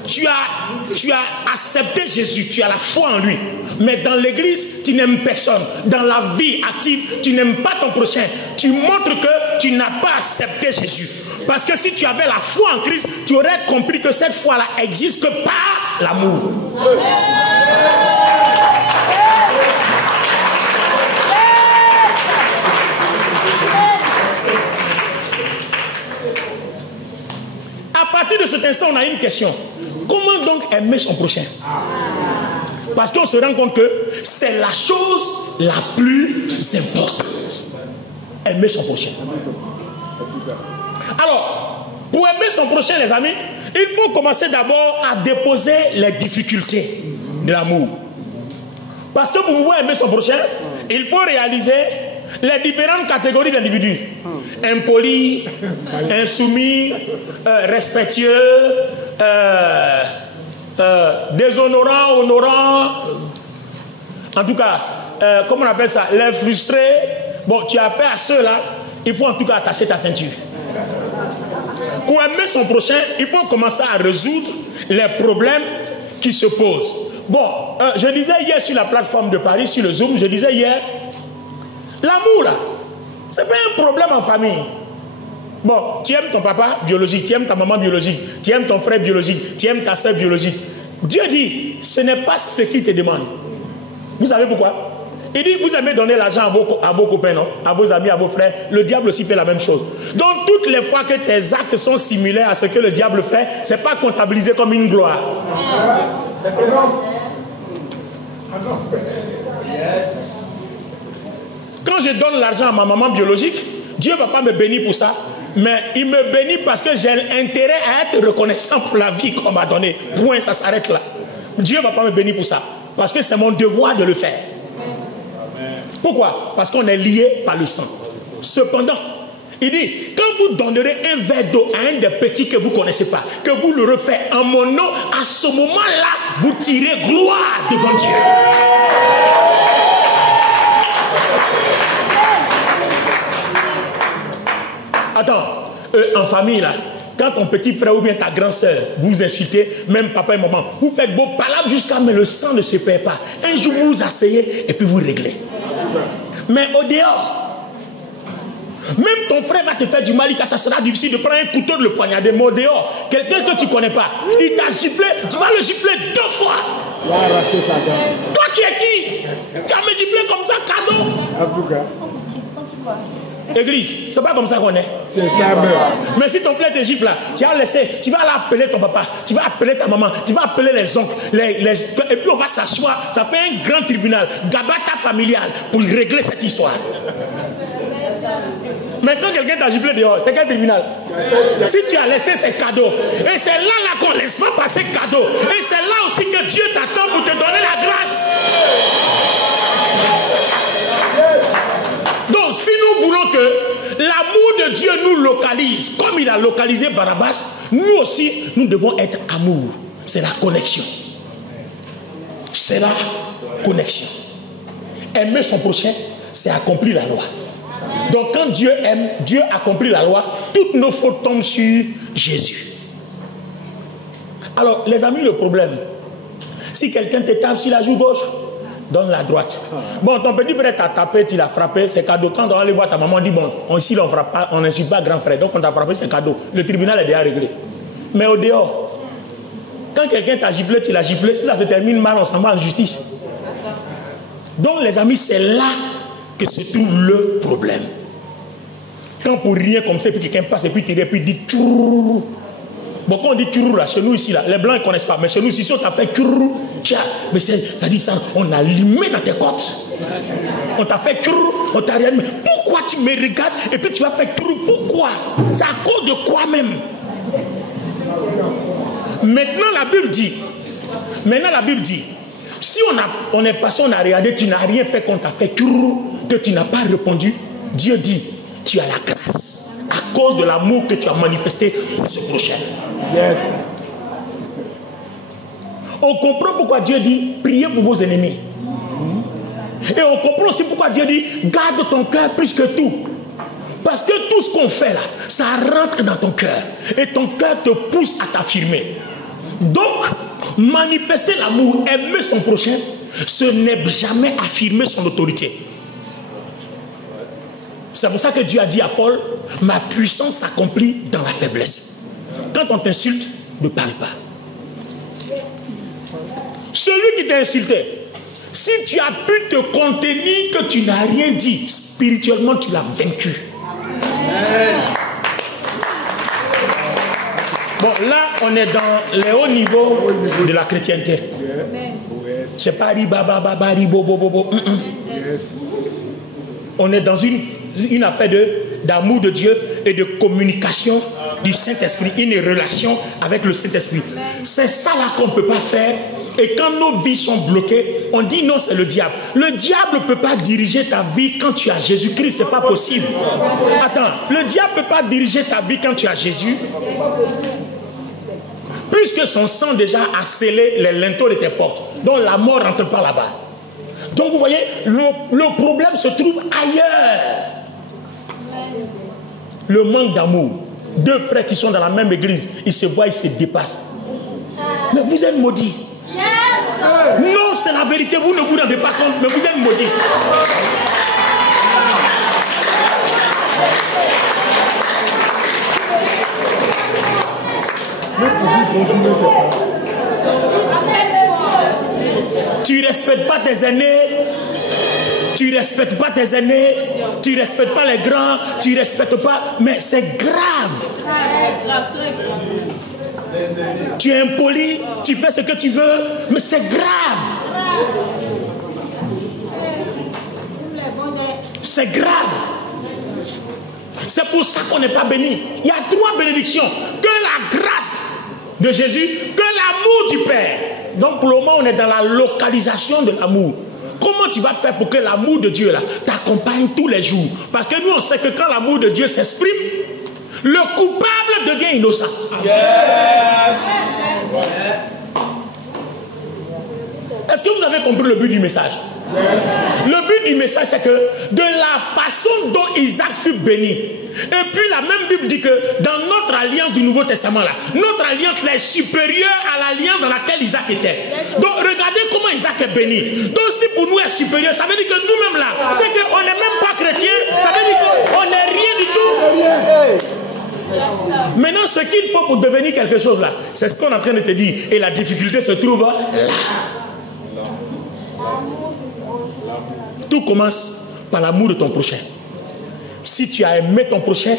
Tu as accepté Jésus, tu as la foi en lui. Mais dans l'église, tu n'aimes personne. Dans la vie active, tu n'aimes pas ton prochain. Tu montres que tu n'as pas accepté Jésus. Parce que si tu avais la foi en Christ, tu aurais compris que cette foi-là existe que par l'amour. À partir de cet instant, on a une question. Comment donc aimer son prochain? Parce qu'on se rend compte que c'est la chose la plus importante. Aimer son prochain. Alors, pour aimer son prochain, les amis, il faut commencer d'abord à déposer les difficultés de l'amour. Parce que pour pouvoir aimer son prochain, il faut réaliser les différentes catégories d'individus. Impolis, insoumis, respectueux, déshonorants, honorants. En tout cas, comment on appelle ça? Les frustrés. Bon, tu as fait à ceux-là, il faut en tout cas attacher ta ceinture. Pour aimer son prochain, il faut commencer à résoudre les problèmes qui se posent. Bon, je disais hier sur la plateforme de Paris, sur le Zoom, je disais hier, l'amour là, c'est pas un problème en famille. Bon, tu aimes ton papa biologique, tu aimes ta maman biologique, tu aimes ton frère biologique, tu aimes ta soeur biologique. Dieu dit, ce n'est pas ce qu'il te demande. Vous savez pourquoi? Il dit, vous aimez donner l'argent à vos copains, non? À vos amis, à vos frères. Le diable aussi fait la même chose. Donc, toutes les fois que tes actes sont similaires à ce que le diable fait, ce n'est pas comptabilisé comme une gloire. Quand je donne l'argent à ma maman biologique, Dieu ne va pas me bénir pour ça. Mais il me bénit parce que j'ai intérêt à être reconnaissant pour la vie qu'on m'a donnée. Point, ça s'arrête là. Dieu ne va pas me bénir pour ça. Parce que c'est mon devoir de le faire. Pourquoi? Parce qu'on est lié par le sang. Cependant, il dit, quand vous donnerez un verre d'eau à un des petits que vous ne connaissez pas, que vous le refaites en mon nom, à ce moment-là, vous tirez gloire devant Dieu. Attends, en famille là, quand ton petit frère ou bien ta grande soeur vous insultez, même papa et maman, vous faites vos palabres jusqu'à mais le sang ne se perd pas. Un jour vous vous asseyez et puis vous réglez. Mais au dehors, même ton frère va te faire du mal, ça sera difficile de prendre un couteau de le poignarder. Mais au dehors, quelqu'un que tu ne connais pas, il t'a giflé, tu vas le gifler 2 fois. Toi tu es qui? Tu vas me gifler comme ça, cadeau. En tout cas. Église, c'est pas comme ça qu'on est. C'est ça même. Mais si ton frère te gifle là, tu vas laisser, tu vas aller appeler ton papa, tu vas appeler ta maman, tu vas appeler les oncles, et puis on va s'asseoir, ça fait un grand tribunal, gabata familial, pour régler cette histoire. Mais quand quelqu'un t'a giflé dehors, c'est quel tribunal? Si tu as laissé ces cadeaux, et c'est là qu'on ne laisse pas passer cadeaux, et c'est là aussi que Dieu t'attend pour te donner la grâce. Donc, si nous voulons que l'amour de Dieu nous localise, comme il a localisé Barabbas, nous aussi, nous devons être amour. C'est la connexion. C'est la connexion. Aimer son prochain, c'est accomplir la loi. Donc, quand Dieu aime, Dieu accomplit la loi, toutes nos fautes tombent sur Jésus. Alors, les amis, le problème, si quelqu'un te tape sur la joue gauche, donne la droite. Bon, ton petit frère t'a tapé, tu l'as frappé, c'est cadeau. Quand on va aller voir ta maman, on dit bon, ici on frappe pas, on n'insulte pas grand frère, donc on t'a frappé, c'est cadeau. Le tribunal est déjà réglé. Mais au dehors, quand quelqu'un t'a giflé, tu l'as giflé, si ça se termine mal, on s'en va en justice. Donc les amis, c'est là que se trouve le problème. Quand pour rien comme ça, puis quelqu'un passe et puis tire et puis dit tchourou. Bon, quand on dit tchourou là, chez nous ici là, les blancs ne connaissent pas, mais chez nous ici, on t'a fait tchourou, tiens, mais ça dit ça, on a limé dans tes côtes. On t'a fait tchourou, on t'a rien. Pourquoi tu me regardes et puis tu vas faire tchourou? Pourquoi? C'est à cause de quoi même? Maintenant la Bible dit, si on est passé, on a regardé, tu n'as rien fait qu'on t'a fait tchourou, que tu n'as pas répondu, Dieu dit, tu as la grâce. À cause de l'amour que tu as manifesté pour ce prochain. Yes. On comprend pourquoi Dieu dit priez pour vos ennemis. Et on comprend aussi pourquoi Dieu dit garde ton cœur plus que tout. Parce que tout ce qu'on fait là, ça rentre dans ton cœur. Et ton cœur te pousse à t'affirmer. Donc, manifester l'amour, aimer son prochain, ce n'est jamais affirmer son autorité. C'est pour ça que Dieu a dit à Paul, ma puissance s'accomplit dans la faiblesse. Quand on t'insulte, ne parle pas. Celui qui t'a insulté, si tu as pu te contenir que tu n'as rien dit, spirituellement tu l'as vaincu. Bon, là, on est dans les hauts niveaux de la chrétienté. C'est pas ribo. On est dans une affaire d'amour de Dieu et de communication du Saint-Esprit, une relation avec le Saint-Esprit. C'est ça là qu'on ne peut pas faire. Et quand nos vies sont bloquées, on dit non, c'est le diable. Le diable ne peut pas diriger ta vie quand tu as Jésus-Christ, c'est pas possible. Attends, le diable ne peut pas diriger ta vie quand tu as Jésus. Puisque son sang déjà a scellé les linteaux de tes portes. Donc la mort ne rentre pas là-bas. Donc vous voyez, le problème se trouve ailleurs. Le manque d'amour. Deux frères qui sont dans la même église, ils se voient, ils se dépassent. Mais vous êtes maudits. Non, c'est la vérité, vous ne vous rendez pas compte, mais vous êtes maudits. Tu respectes pas tes aînés, tu respectes pas tes aînés, tu respectes pas les grands, tu respectes pas, mais c'est grave. Tu es impoli, tu fais ce que tu veux, mais c'est grave. C'est grave. C'est pour ça qu'on n'est pas béni. Il y a 3 bénédictions. Que la grâce de Jésus, que l'amour du Père. Donc pour le moment, on est dans la localisation de l'amour. Comment tu vas faire pour que l'amour de Dieu là t'accompagne tous les jours? Parce que nous, on sait que quand l'amour de Dieu s'exprime, le coupable devient innocent. Yes. Est-ce que vous avez compris le but du message? Yes. Le but du message, c'est que de la façon dont Isaac fut béni, et puis la même Bible dit que dans notre alliance du Nouveau Testament, là, notre alliance est supérieure à l'alliance dans laquelle Isaac était. Donc regardez comment Isaac est béni. Donc si pour nous est supérieur, ça veut dire que nous-mêmes là, c'est qu'on n'est même pas chrétien, ça veut dire qu'on n'est rien du tout. Maintenant, ce qu'il faut pour devenir quelque chose là, c'est ce qu'on est en train de te dire. Et la difficulté se trouve là. Tout commence par l'amour de ton prochain. Si tu as aimé ton prochain,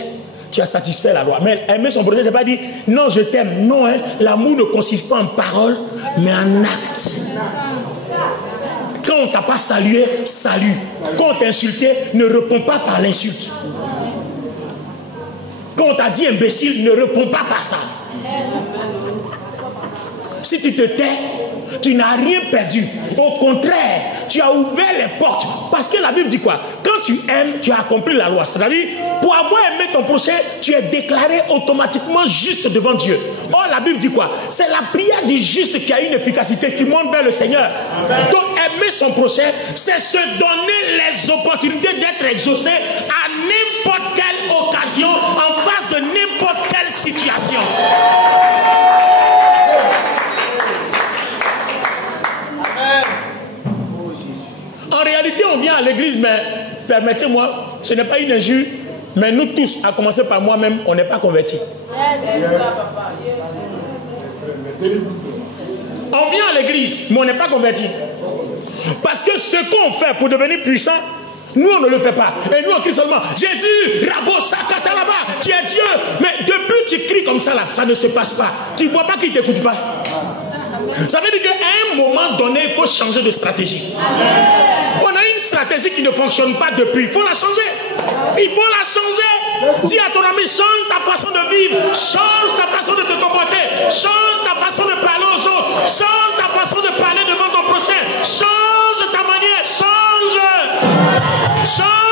tu as satisfait la loi. Mais aimer son prochain, c'est pas dire non, je t'aime. Non, hein, l'amour ne consiste pas en parole, mais en acte. Quand on ne t'a pas salué, salue. Quand on t'a insulté, ne réponds pas par l'insulte. Quand on t'a dit imbécile, ne réponds pas par ça. Si tu te tais, tu n'as rien perdu. Au contraire, tu as ouvert les portes. Parce que la Bible dit quoi? Quand tu aimes, tu as accompli la loi. C'est-à-dire, pour avoir aimé ton prochain, tu es déclaré automatiquement juste devant Dieu. Or, la Bible dit quoi? C'est la prière du juste qui a une efficacité, qui monte vers le Seigneur. Donc, aimer son prochain, c'est se donner les opportunités d'être exaucé à n'importe quelle occasion, en face de n'importe quelle situation. En réalité, on vient à l'église, mais permettez-moi, ce n'est pas une injure, mais nous tous, à commencer par moi-même, on n'est pas convertis. On vient à l'église, mais on n'est pas convertis. Parce que ce qu'on fait pour devenir puissant, nous on ne le fait pas. Et nous on crie seulement Jésus, Rabo, Sakatalaba, tu es Dieu. Mais depuis tu cries comme ça là, ça ne se passe pas. Tu ne vois pas qu'il ne t'écoute pas. Ça veut dire qu'à un moment donné, il faut changer de stratégie. On a une stratégie qui ne fonctionne pas depuis. Il faut la changer. Il faut la changer. Dis à ton ami, change ta façon de vivre. Change ta façon de te comporter. Change ta façon de parler aux gens. Change ta façon de parler devant ton prochain. Change ta manière. Change. Change.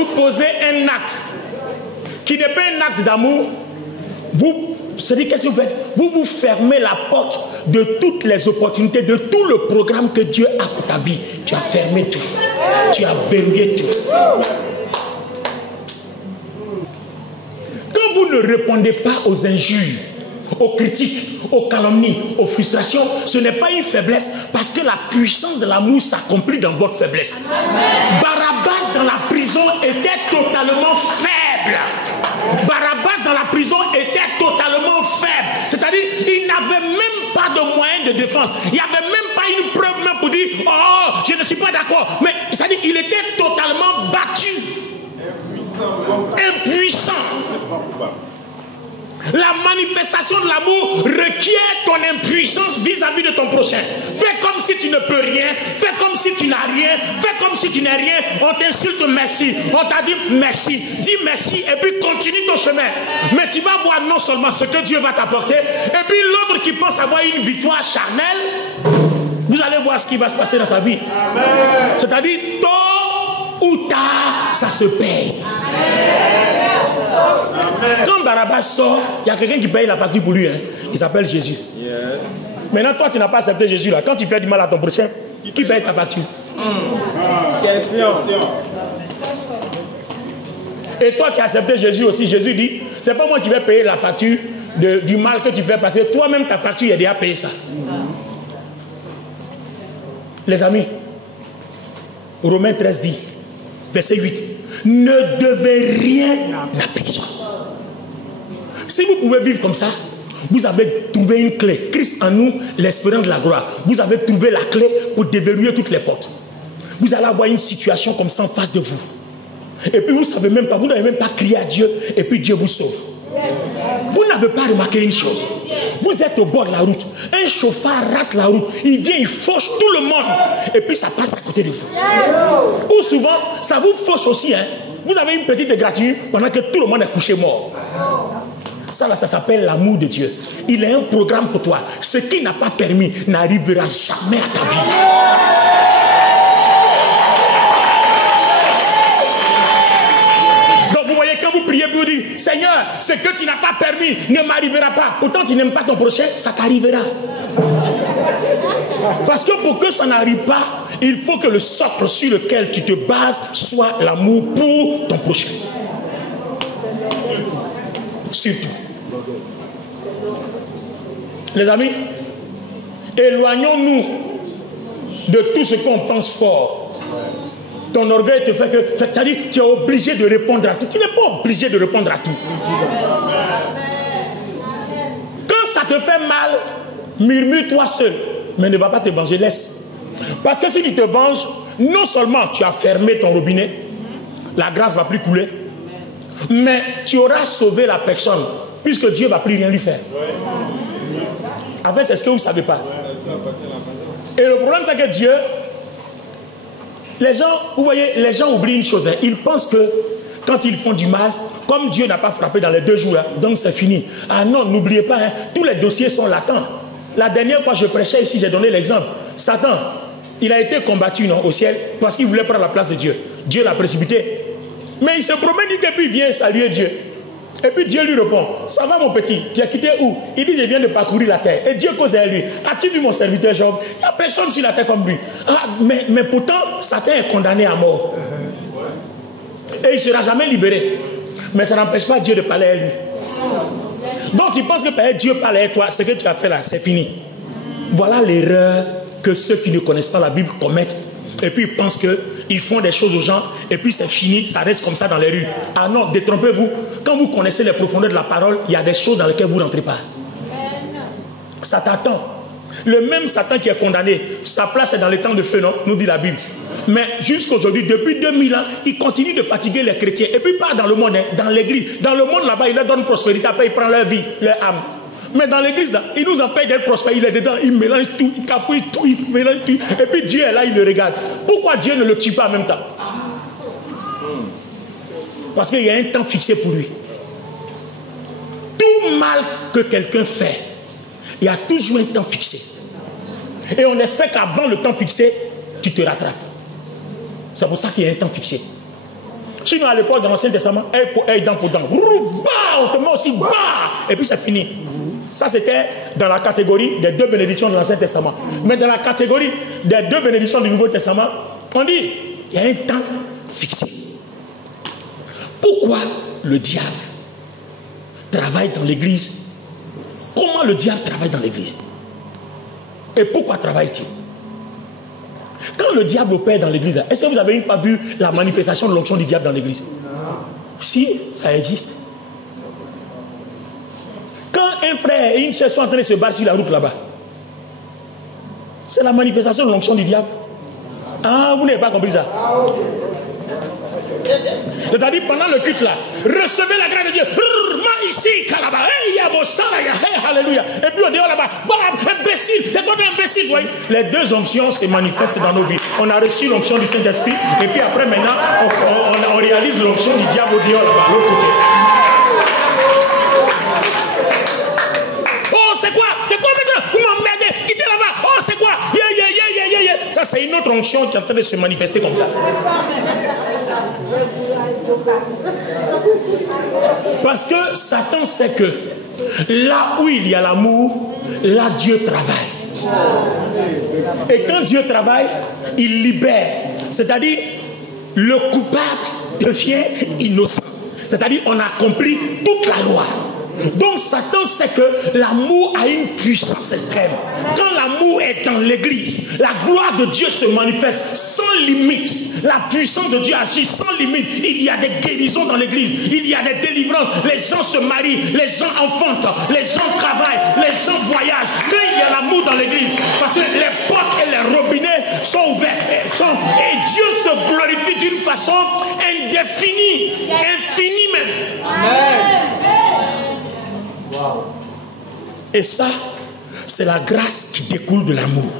vous posez un acte qui n'est pas un acte d'amour, c'est-à-dire qu'est-ce que vous faites? Vous vous fermez la porte de toutes les opportunités, de tout le programme que Dieu a pour ta vie. Tu as fermé tout. Tu as verrouillé tout. Quand vous ne répondez pas aux injures, aux critiques, aux calomnies, aux frustrations, ce n'est pas une faiblesse parce que la puissance de l'amour s'accomplit dans votre faiblesse. Barabbas dans la prison était totalement faible. Barabbas dans la prison était totalement faible. C'est-à-dire, il n'avait même pas de moyen de défense. Il n'y avait même pas une preuve même pour dire « Oh, je ne suis pas d'accord ». Mais c'est-à-dire, il était totalement battu. Impuissant. La manifestation de l'amour requiert ton impuissance vis-à-vis de ton prochain. Fais comme si tu ne peux rien. Fais comme si tu n'as rien. Fais comme si tu n'es rien. On t'insulte, merci. On t'a dit merci. Dis merci et puis continue ton chemin. Mais tu vas voir non seulement ce que Dieu va t'apporter, et puis l'autre qui pense avoir une victoire charnelle, vous allez voir ce qui va se passer dans sa vie. C'est-à-dire, tôt ou tard, ça se paye. Quand Barabbas sort, il y a quelqu'un qui paye la facture pour lui. Hein. Il s'appelle Jésus. Yes. Maintenant, toi, tu n'as pas accepté Jésus là. Quand tu fais du mal à ton prochain, qui paye ta facture? Et toi qui as accepté Jésus aussi, Jésus dit, c'est pas moi qui vais payer la facture du mal que tu fais passer. Toi-même, ta facture, il y a déjà payé ça. Les amis, Romains 13 dit, verset 8, ne devez rien à personne. Si vous pouvez vivre comme ça, vous avez trouvé une clé. Christ en nous, l'espérance de la gloire. Vous avez trouvé la clé pour déverrouiller toutes les portes. Vous allez avoir une situation comme ça en face de vous. Et puis vous ne savez même pas, vous n'avez même pas crié à Dieu et puis Dieu vous sauve. Vous n'avez pas remarqué une chose. Vous êtes au bord de la route. Un chauffeur rate la route. Il vient, il fauche tout le monde. Et puis ça passe à côté de vous. Ou souvent, ça vous fauche aussi. Hein. Vous avez une petite égratignure pendant que tout le monde est couché mort. Ça là, ça s'appelle l'amour de Dieu. Il a un programme pour toi. Ce qui n'a pas permis n'arrivera jamais à ta vie. Donc vous voyez, quand vous priez, vous dites, Seigneur, ce que tu n'as pas permis ne m'arrivera pas. Pourtant tu n'aimes pas ton prochain, ça t'arrivera. Parce que pour que ça n'arrive pas, il faut que le socle sur lequel tu te bases soit l'amour pour ton prochain. Surtout. Les amis, éloignons-nous de tout ce qu'on pense fort. Ton orgueil te fait que, c'est-à-dire, tu es obligé de répondre à tout. Tu n'es pas obligé de répondre à tout. Quand ça te fait mal, murmure-toi seul, mais ne va pas te venger, laisse. Parce que si tu te venges, non seulement tu as fermé ton robinet, la grâce ne va plus couler, mais tu auras sauvé la personne, puisque Dieu ne va plus rien lui faire. En fait, c'est ce que vous ne savez pas. Et le problème, c'est que Dieu, les gens, vous voyez, les gens oublient une chose. Hein. Ils pensent que quand ils font du mal, comme Dieu n'a pas frappé dans les 2 jours, hein, donc c'est fini. Ah non, n'oubliez pas, hein, tous les dossiers sont latents. La dernière fois, je prêchais ici, j'ai donné l'exemple. Satan, il a été combattu non, au ciel parce qu'il voulait prendre la place de Dieu. Dieu l'a précipité. Mais il se promène, il dit que puis il vient saluer Dieu. Et puis Dieu lui répond, ça va mon petit, tu as quitté où? Il dit, je viens de parcourir la terre. Et Dieu cause à lui, as-tu vu mon serviteur Job? Il n'y a personne sur la terre comme lui. Ah, mais pourtant, Satan est condamné à mort. Et il ne sera jamais libéré. Mais ça n'empêche pas Dieu de parler à lui. Donc tu penses que Dieu parle à toi, ce que tu as fait là, c'est fini. Voilà l'erreur que ceux qui ne connaissent pas la Bible commettent. Et puis ils pensent qu'ils font des choses aux gens, et puis c'est fini, ça reste comme ça dans les rues. Ah non, détrompez-vous. Quand vous connaissez les profondeurs de la parole, il y a des choses dans lesquelles vous ne rentrez pas. Ça t'attend. Le même Satan qui est condamné, sa place est dans les temps de feu, non? Nous dit la Bible. Mais jusqu'aujourd'hui, depuis 2000 ans, il continue de fatiguer les chrétiens. Et puis pas dans le monde, hein, dans l'église. Dans le monde là-bas, il leur donne prospérité, après il prend leur vie, leur âme. Mais dans l'église, là, il nous empêche d'être prospère, il est dedans, il mélange tout, il cafouille tout, il mélange tout. Et puis Dieu est là, il le regarde. Pourquoi Dieu ne le tue pas en même temps? Parce qu'il y a un temps fixé pour lui. Tout mal que quelqu'un fait, il y a toujours un temps fixé. Et on espère qu'avant le temps fixé, tu te rattrapes. C'est pour ça qu'il y a un temps fixé. Sinon, à l'époque, dans l'Ancien Testament, œil dent pour dent. On te met aussi bas. Et puis c'est fini. Ça, c'était dans la catégorie des 2 bénédictions de l'Ancien Testament. Mais dans la catégorie des 2 bénédictions du Nouveau Testament, on dit, il y a un temps fixé. Pourquoi le diable travaille dans l'église? Comment le diable travaille dans l'église? Et pourquoi travaille-t-il? Quand le diable opère dans l'église, est-ce que vous avez pas vu la manifestation de l'onction du diable dans l'église? Si, ça existe. Quand un frère et une sœur sont en train de se battre sur la route là-bas, c'est la manifestation de l'onction du diable. Ah, vous n'avez pas compris ça? C'est-à-dire pendant le culte là, recevez la grâce de Dieu. Ici, alléluia. Et puis au dehors là-bas, imbécile, c'est quoi imbécile, voyez? Les 2 onctions se manifestent dans nos vies. On a reçu l'onction du Saint-Esprit, et puis après maintenant, on réalise l'onction du diable au dehors là-bas, l'autre côté. Oh, c'est quoi? C'est quoi maintenant? Vous m'emmerdez, quittez là-bas. Oh, c'est quoi? Ça, c'est une autre onction qui est en train de se manifester comme ça. Parce que Satan sait que là où il y a l'amour, là Dieu travaille. Et quand Dieu travaille, il libère. C'est-à-dire, le coupable devient innocent. C'est-à-dire, on accomplit toute la loi. Donc Satan sait que l'amour a une puissance extrême. Quand l'amour est dans l'église, la gloire de Dieu se manifeste sans limite. La puissance de Dieu agit sans limite. Il y a des guérisons dans l'église, il y a des délivrances. Les gens se marient, les gens enfantent, les gens travaillent, les gens voyagent. Quand il y a l'amour dans l'église, parce que les portes et les robinets sont ouverts. Et Dieu se glorifie d'une façon indéfinie, infinie même. Amen. Et ça, c'est la grâce qui découle de l'amour.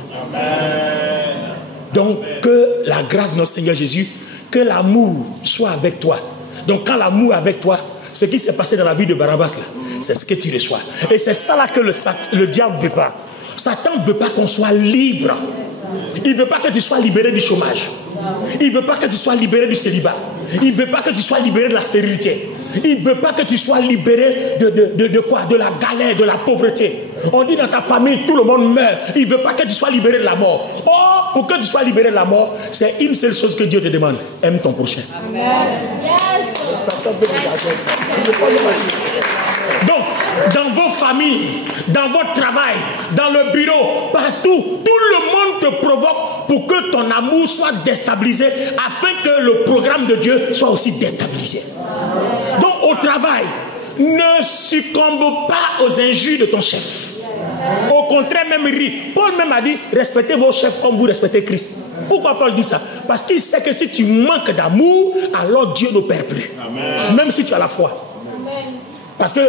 Donc, que la grâce de notre Seigneur Jésus, que l'amour soit avec toi. Donc, quand l'amour est avec toi, ce qui s'est passé dans la vie de Barabbas, c'est ce que tu reçois. Et c'est ça là que le diable ne veut pas. Satan ne veut pas qu'on soit libre. Il ne veut pas que tu sois libéré du chômage. Il ne veut pas que tu sois libéré du célibat. Il ne veut pas que tu sois libéré de la stérilité. Il ne veut pas que tu sois libéré de quoi? De la galère, de la pauvreté. On dit dans ta famille, tout le monde meurt. Il ne veut pas que tu sois libéré de la mort. Oh, pour que tu sois libéré de la mort, c'est une seule chose que Dieu te demande. Aime ton prochain. Amen. Donc, dans vos familles, dans votre travail, dans le bureau, partout, tout le monde te provoque pour que ton amour soit déstabilisé, afin que le programme de Dieu soit aussi déstabilisé. Donc, au travail, ne succombe pas aux injures de ton chef. Au contraire, même rit. Paul même a dit, respectez vos chefs comme vous respectez Christ. Pourquoi Paul dit ça? Parce qu'il sait que si tu manques d'amour, alors Dieu n'opère plus. Amen. Même si tu as la foi. Amen. Parce que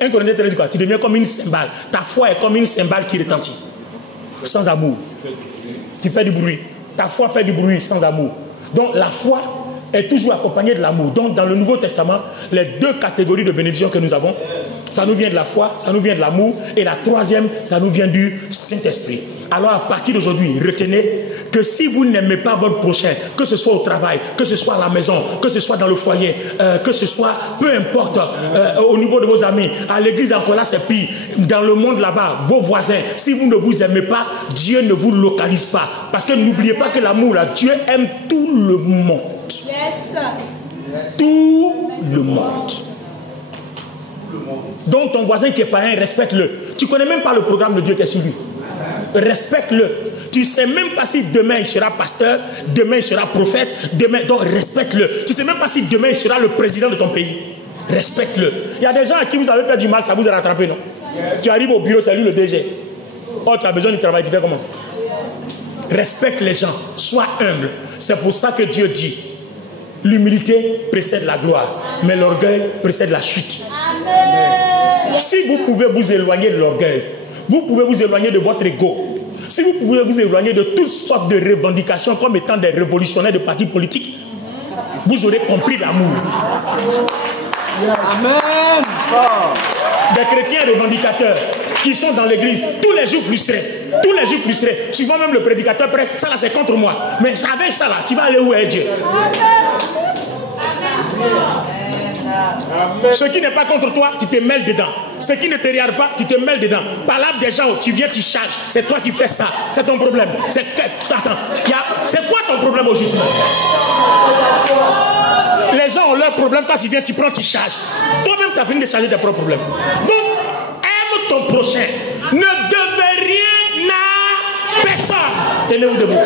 1 Corinthiens 13 dit quoi? Tu deviens comme une cymbale. Ta foi est comme une cymbale qui retentit. Sans amour. Tu fais du bruit. Ta foi fait du bruit sans amour. Donc la foi est toujours accompagnée de l'amour. Donc dans le Nouveau Testament, les 2 catégories de bénédictions que nous avons, ça nous vient de la foi, ça nous vient de l'amour, et la troisième, ça nous vient du Saint-Esprit. Alors à partir d'aujourd'hui, retenez que si vous n'aimez pas votre prochain, que ce soit au travail, que ce soit à la maison, que ce soit dans le foyer, que ce soit, peu importe, au niveau de vos amis, à l'église encore là c'est pire, dans le monde là-bas, vos voisins, si vous ne vous aimez pas, Dieu ne vous localise pas. Parce que n'oubliez pas que l'amour là, Dieu aime tout le monde. Yes. Tout le monde. Donc ton voisin qui est païen, respecte-le. Tu ne connais même pas le programme de Dieu qui est sur lui. Respecte-le. Tu ne sais même pas si demain il sera pasteur, demain il sera prophète, demain, donc respecte-le. Tu ne sais même pas si demain il sera le président de ton pays. Respecte-le. Il y a des gens à qui vous avez fait du mal, ça vous a rattrapé, non? Tu arrives au bureau, c'est lui le DG. Oh, tu as besoin du travail, tu fais comment? Respecte les gens, sois humble. C'est pour ça que Dieu dit, l'humilité précède la gloire, mais l'orgueil précède la chute. Amen. Si vous pouvez vous éloigner de l'orgueil, vous pouvez vous éloigner de votre ego, si vous pouvez vous éloigner de toutes sortes de revendications comme étant des révolutionnaires de partis politiques, vous aurez compris l'amour. Amen. Des chrétiens revendicateurs qui sont dans l'église tous les jours frustrés, souvent même le prédicateur prêt, ça là c'est contre moi, mais avec ça là, tu vas aller où est Dieu? Ce qui n'est pas contre toi, tu te mêles dedans. Ce qui ne te regarde pas, tu te mêles dedans. Par là, des gens, tu viens, tu charges. C'est toi qui fais ça. C'est ton problème. C'est quoi ton problème au juste? Les gens ont leurs problèmes. Toi, tu viens, tu prends, tu charges. Toi-même, tu as fini de charger tes propres problèmes. Donc, aime ton prochain. Ne devez rien à personne. Tenez-vous debout.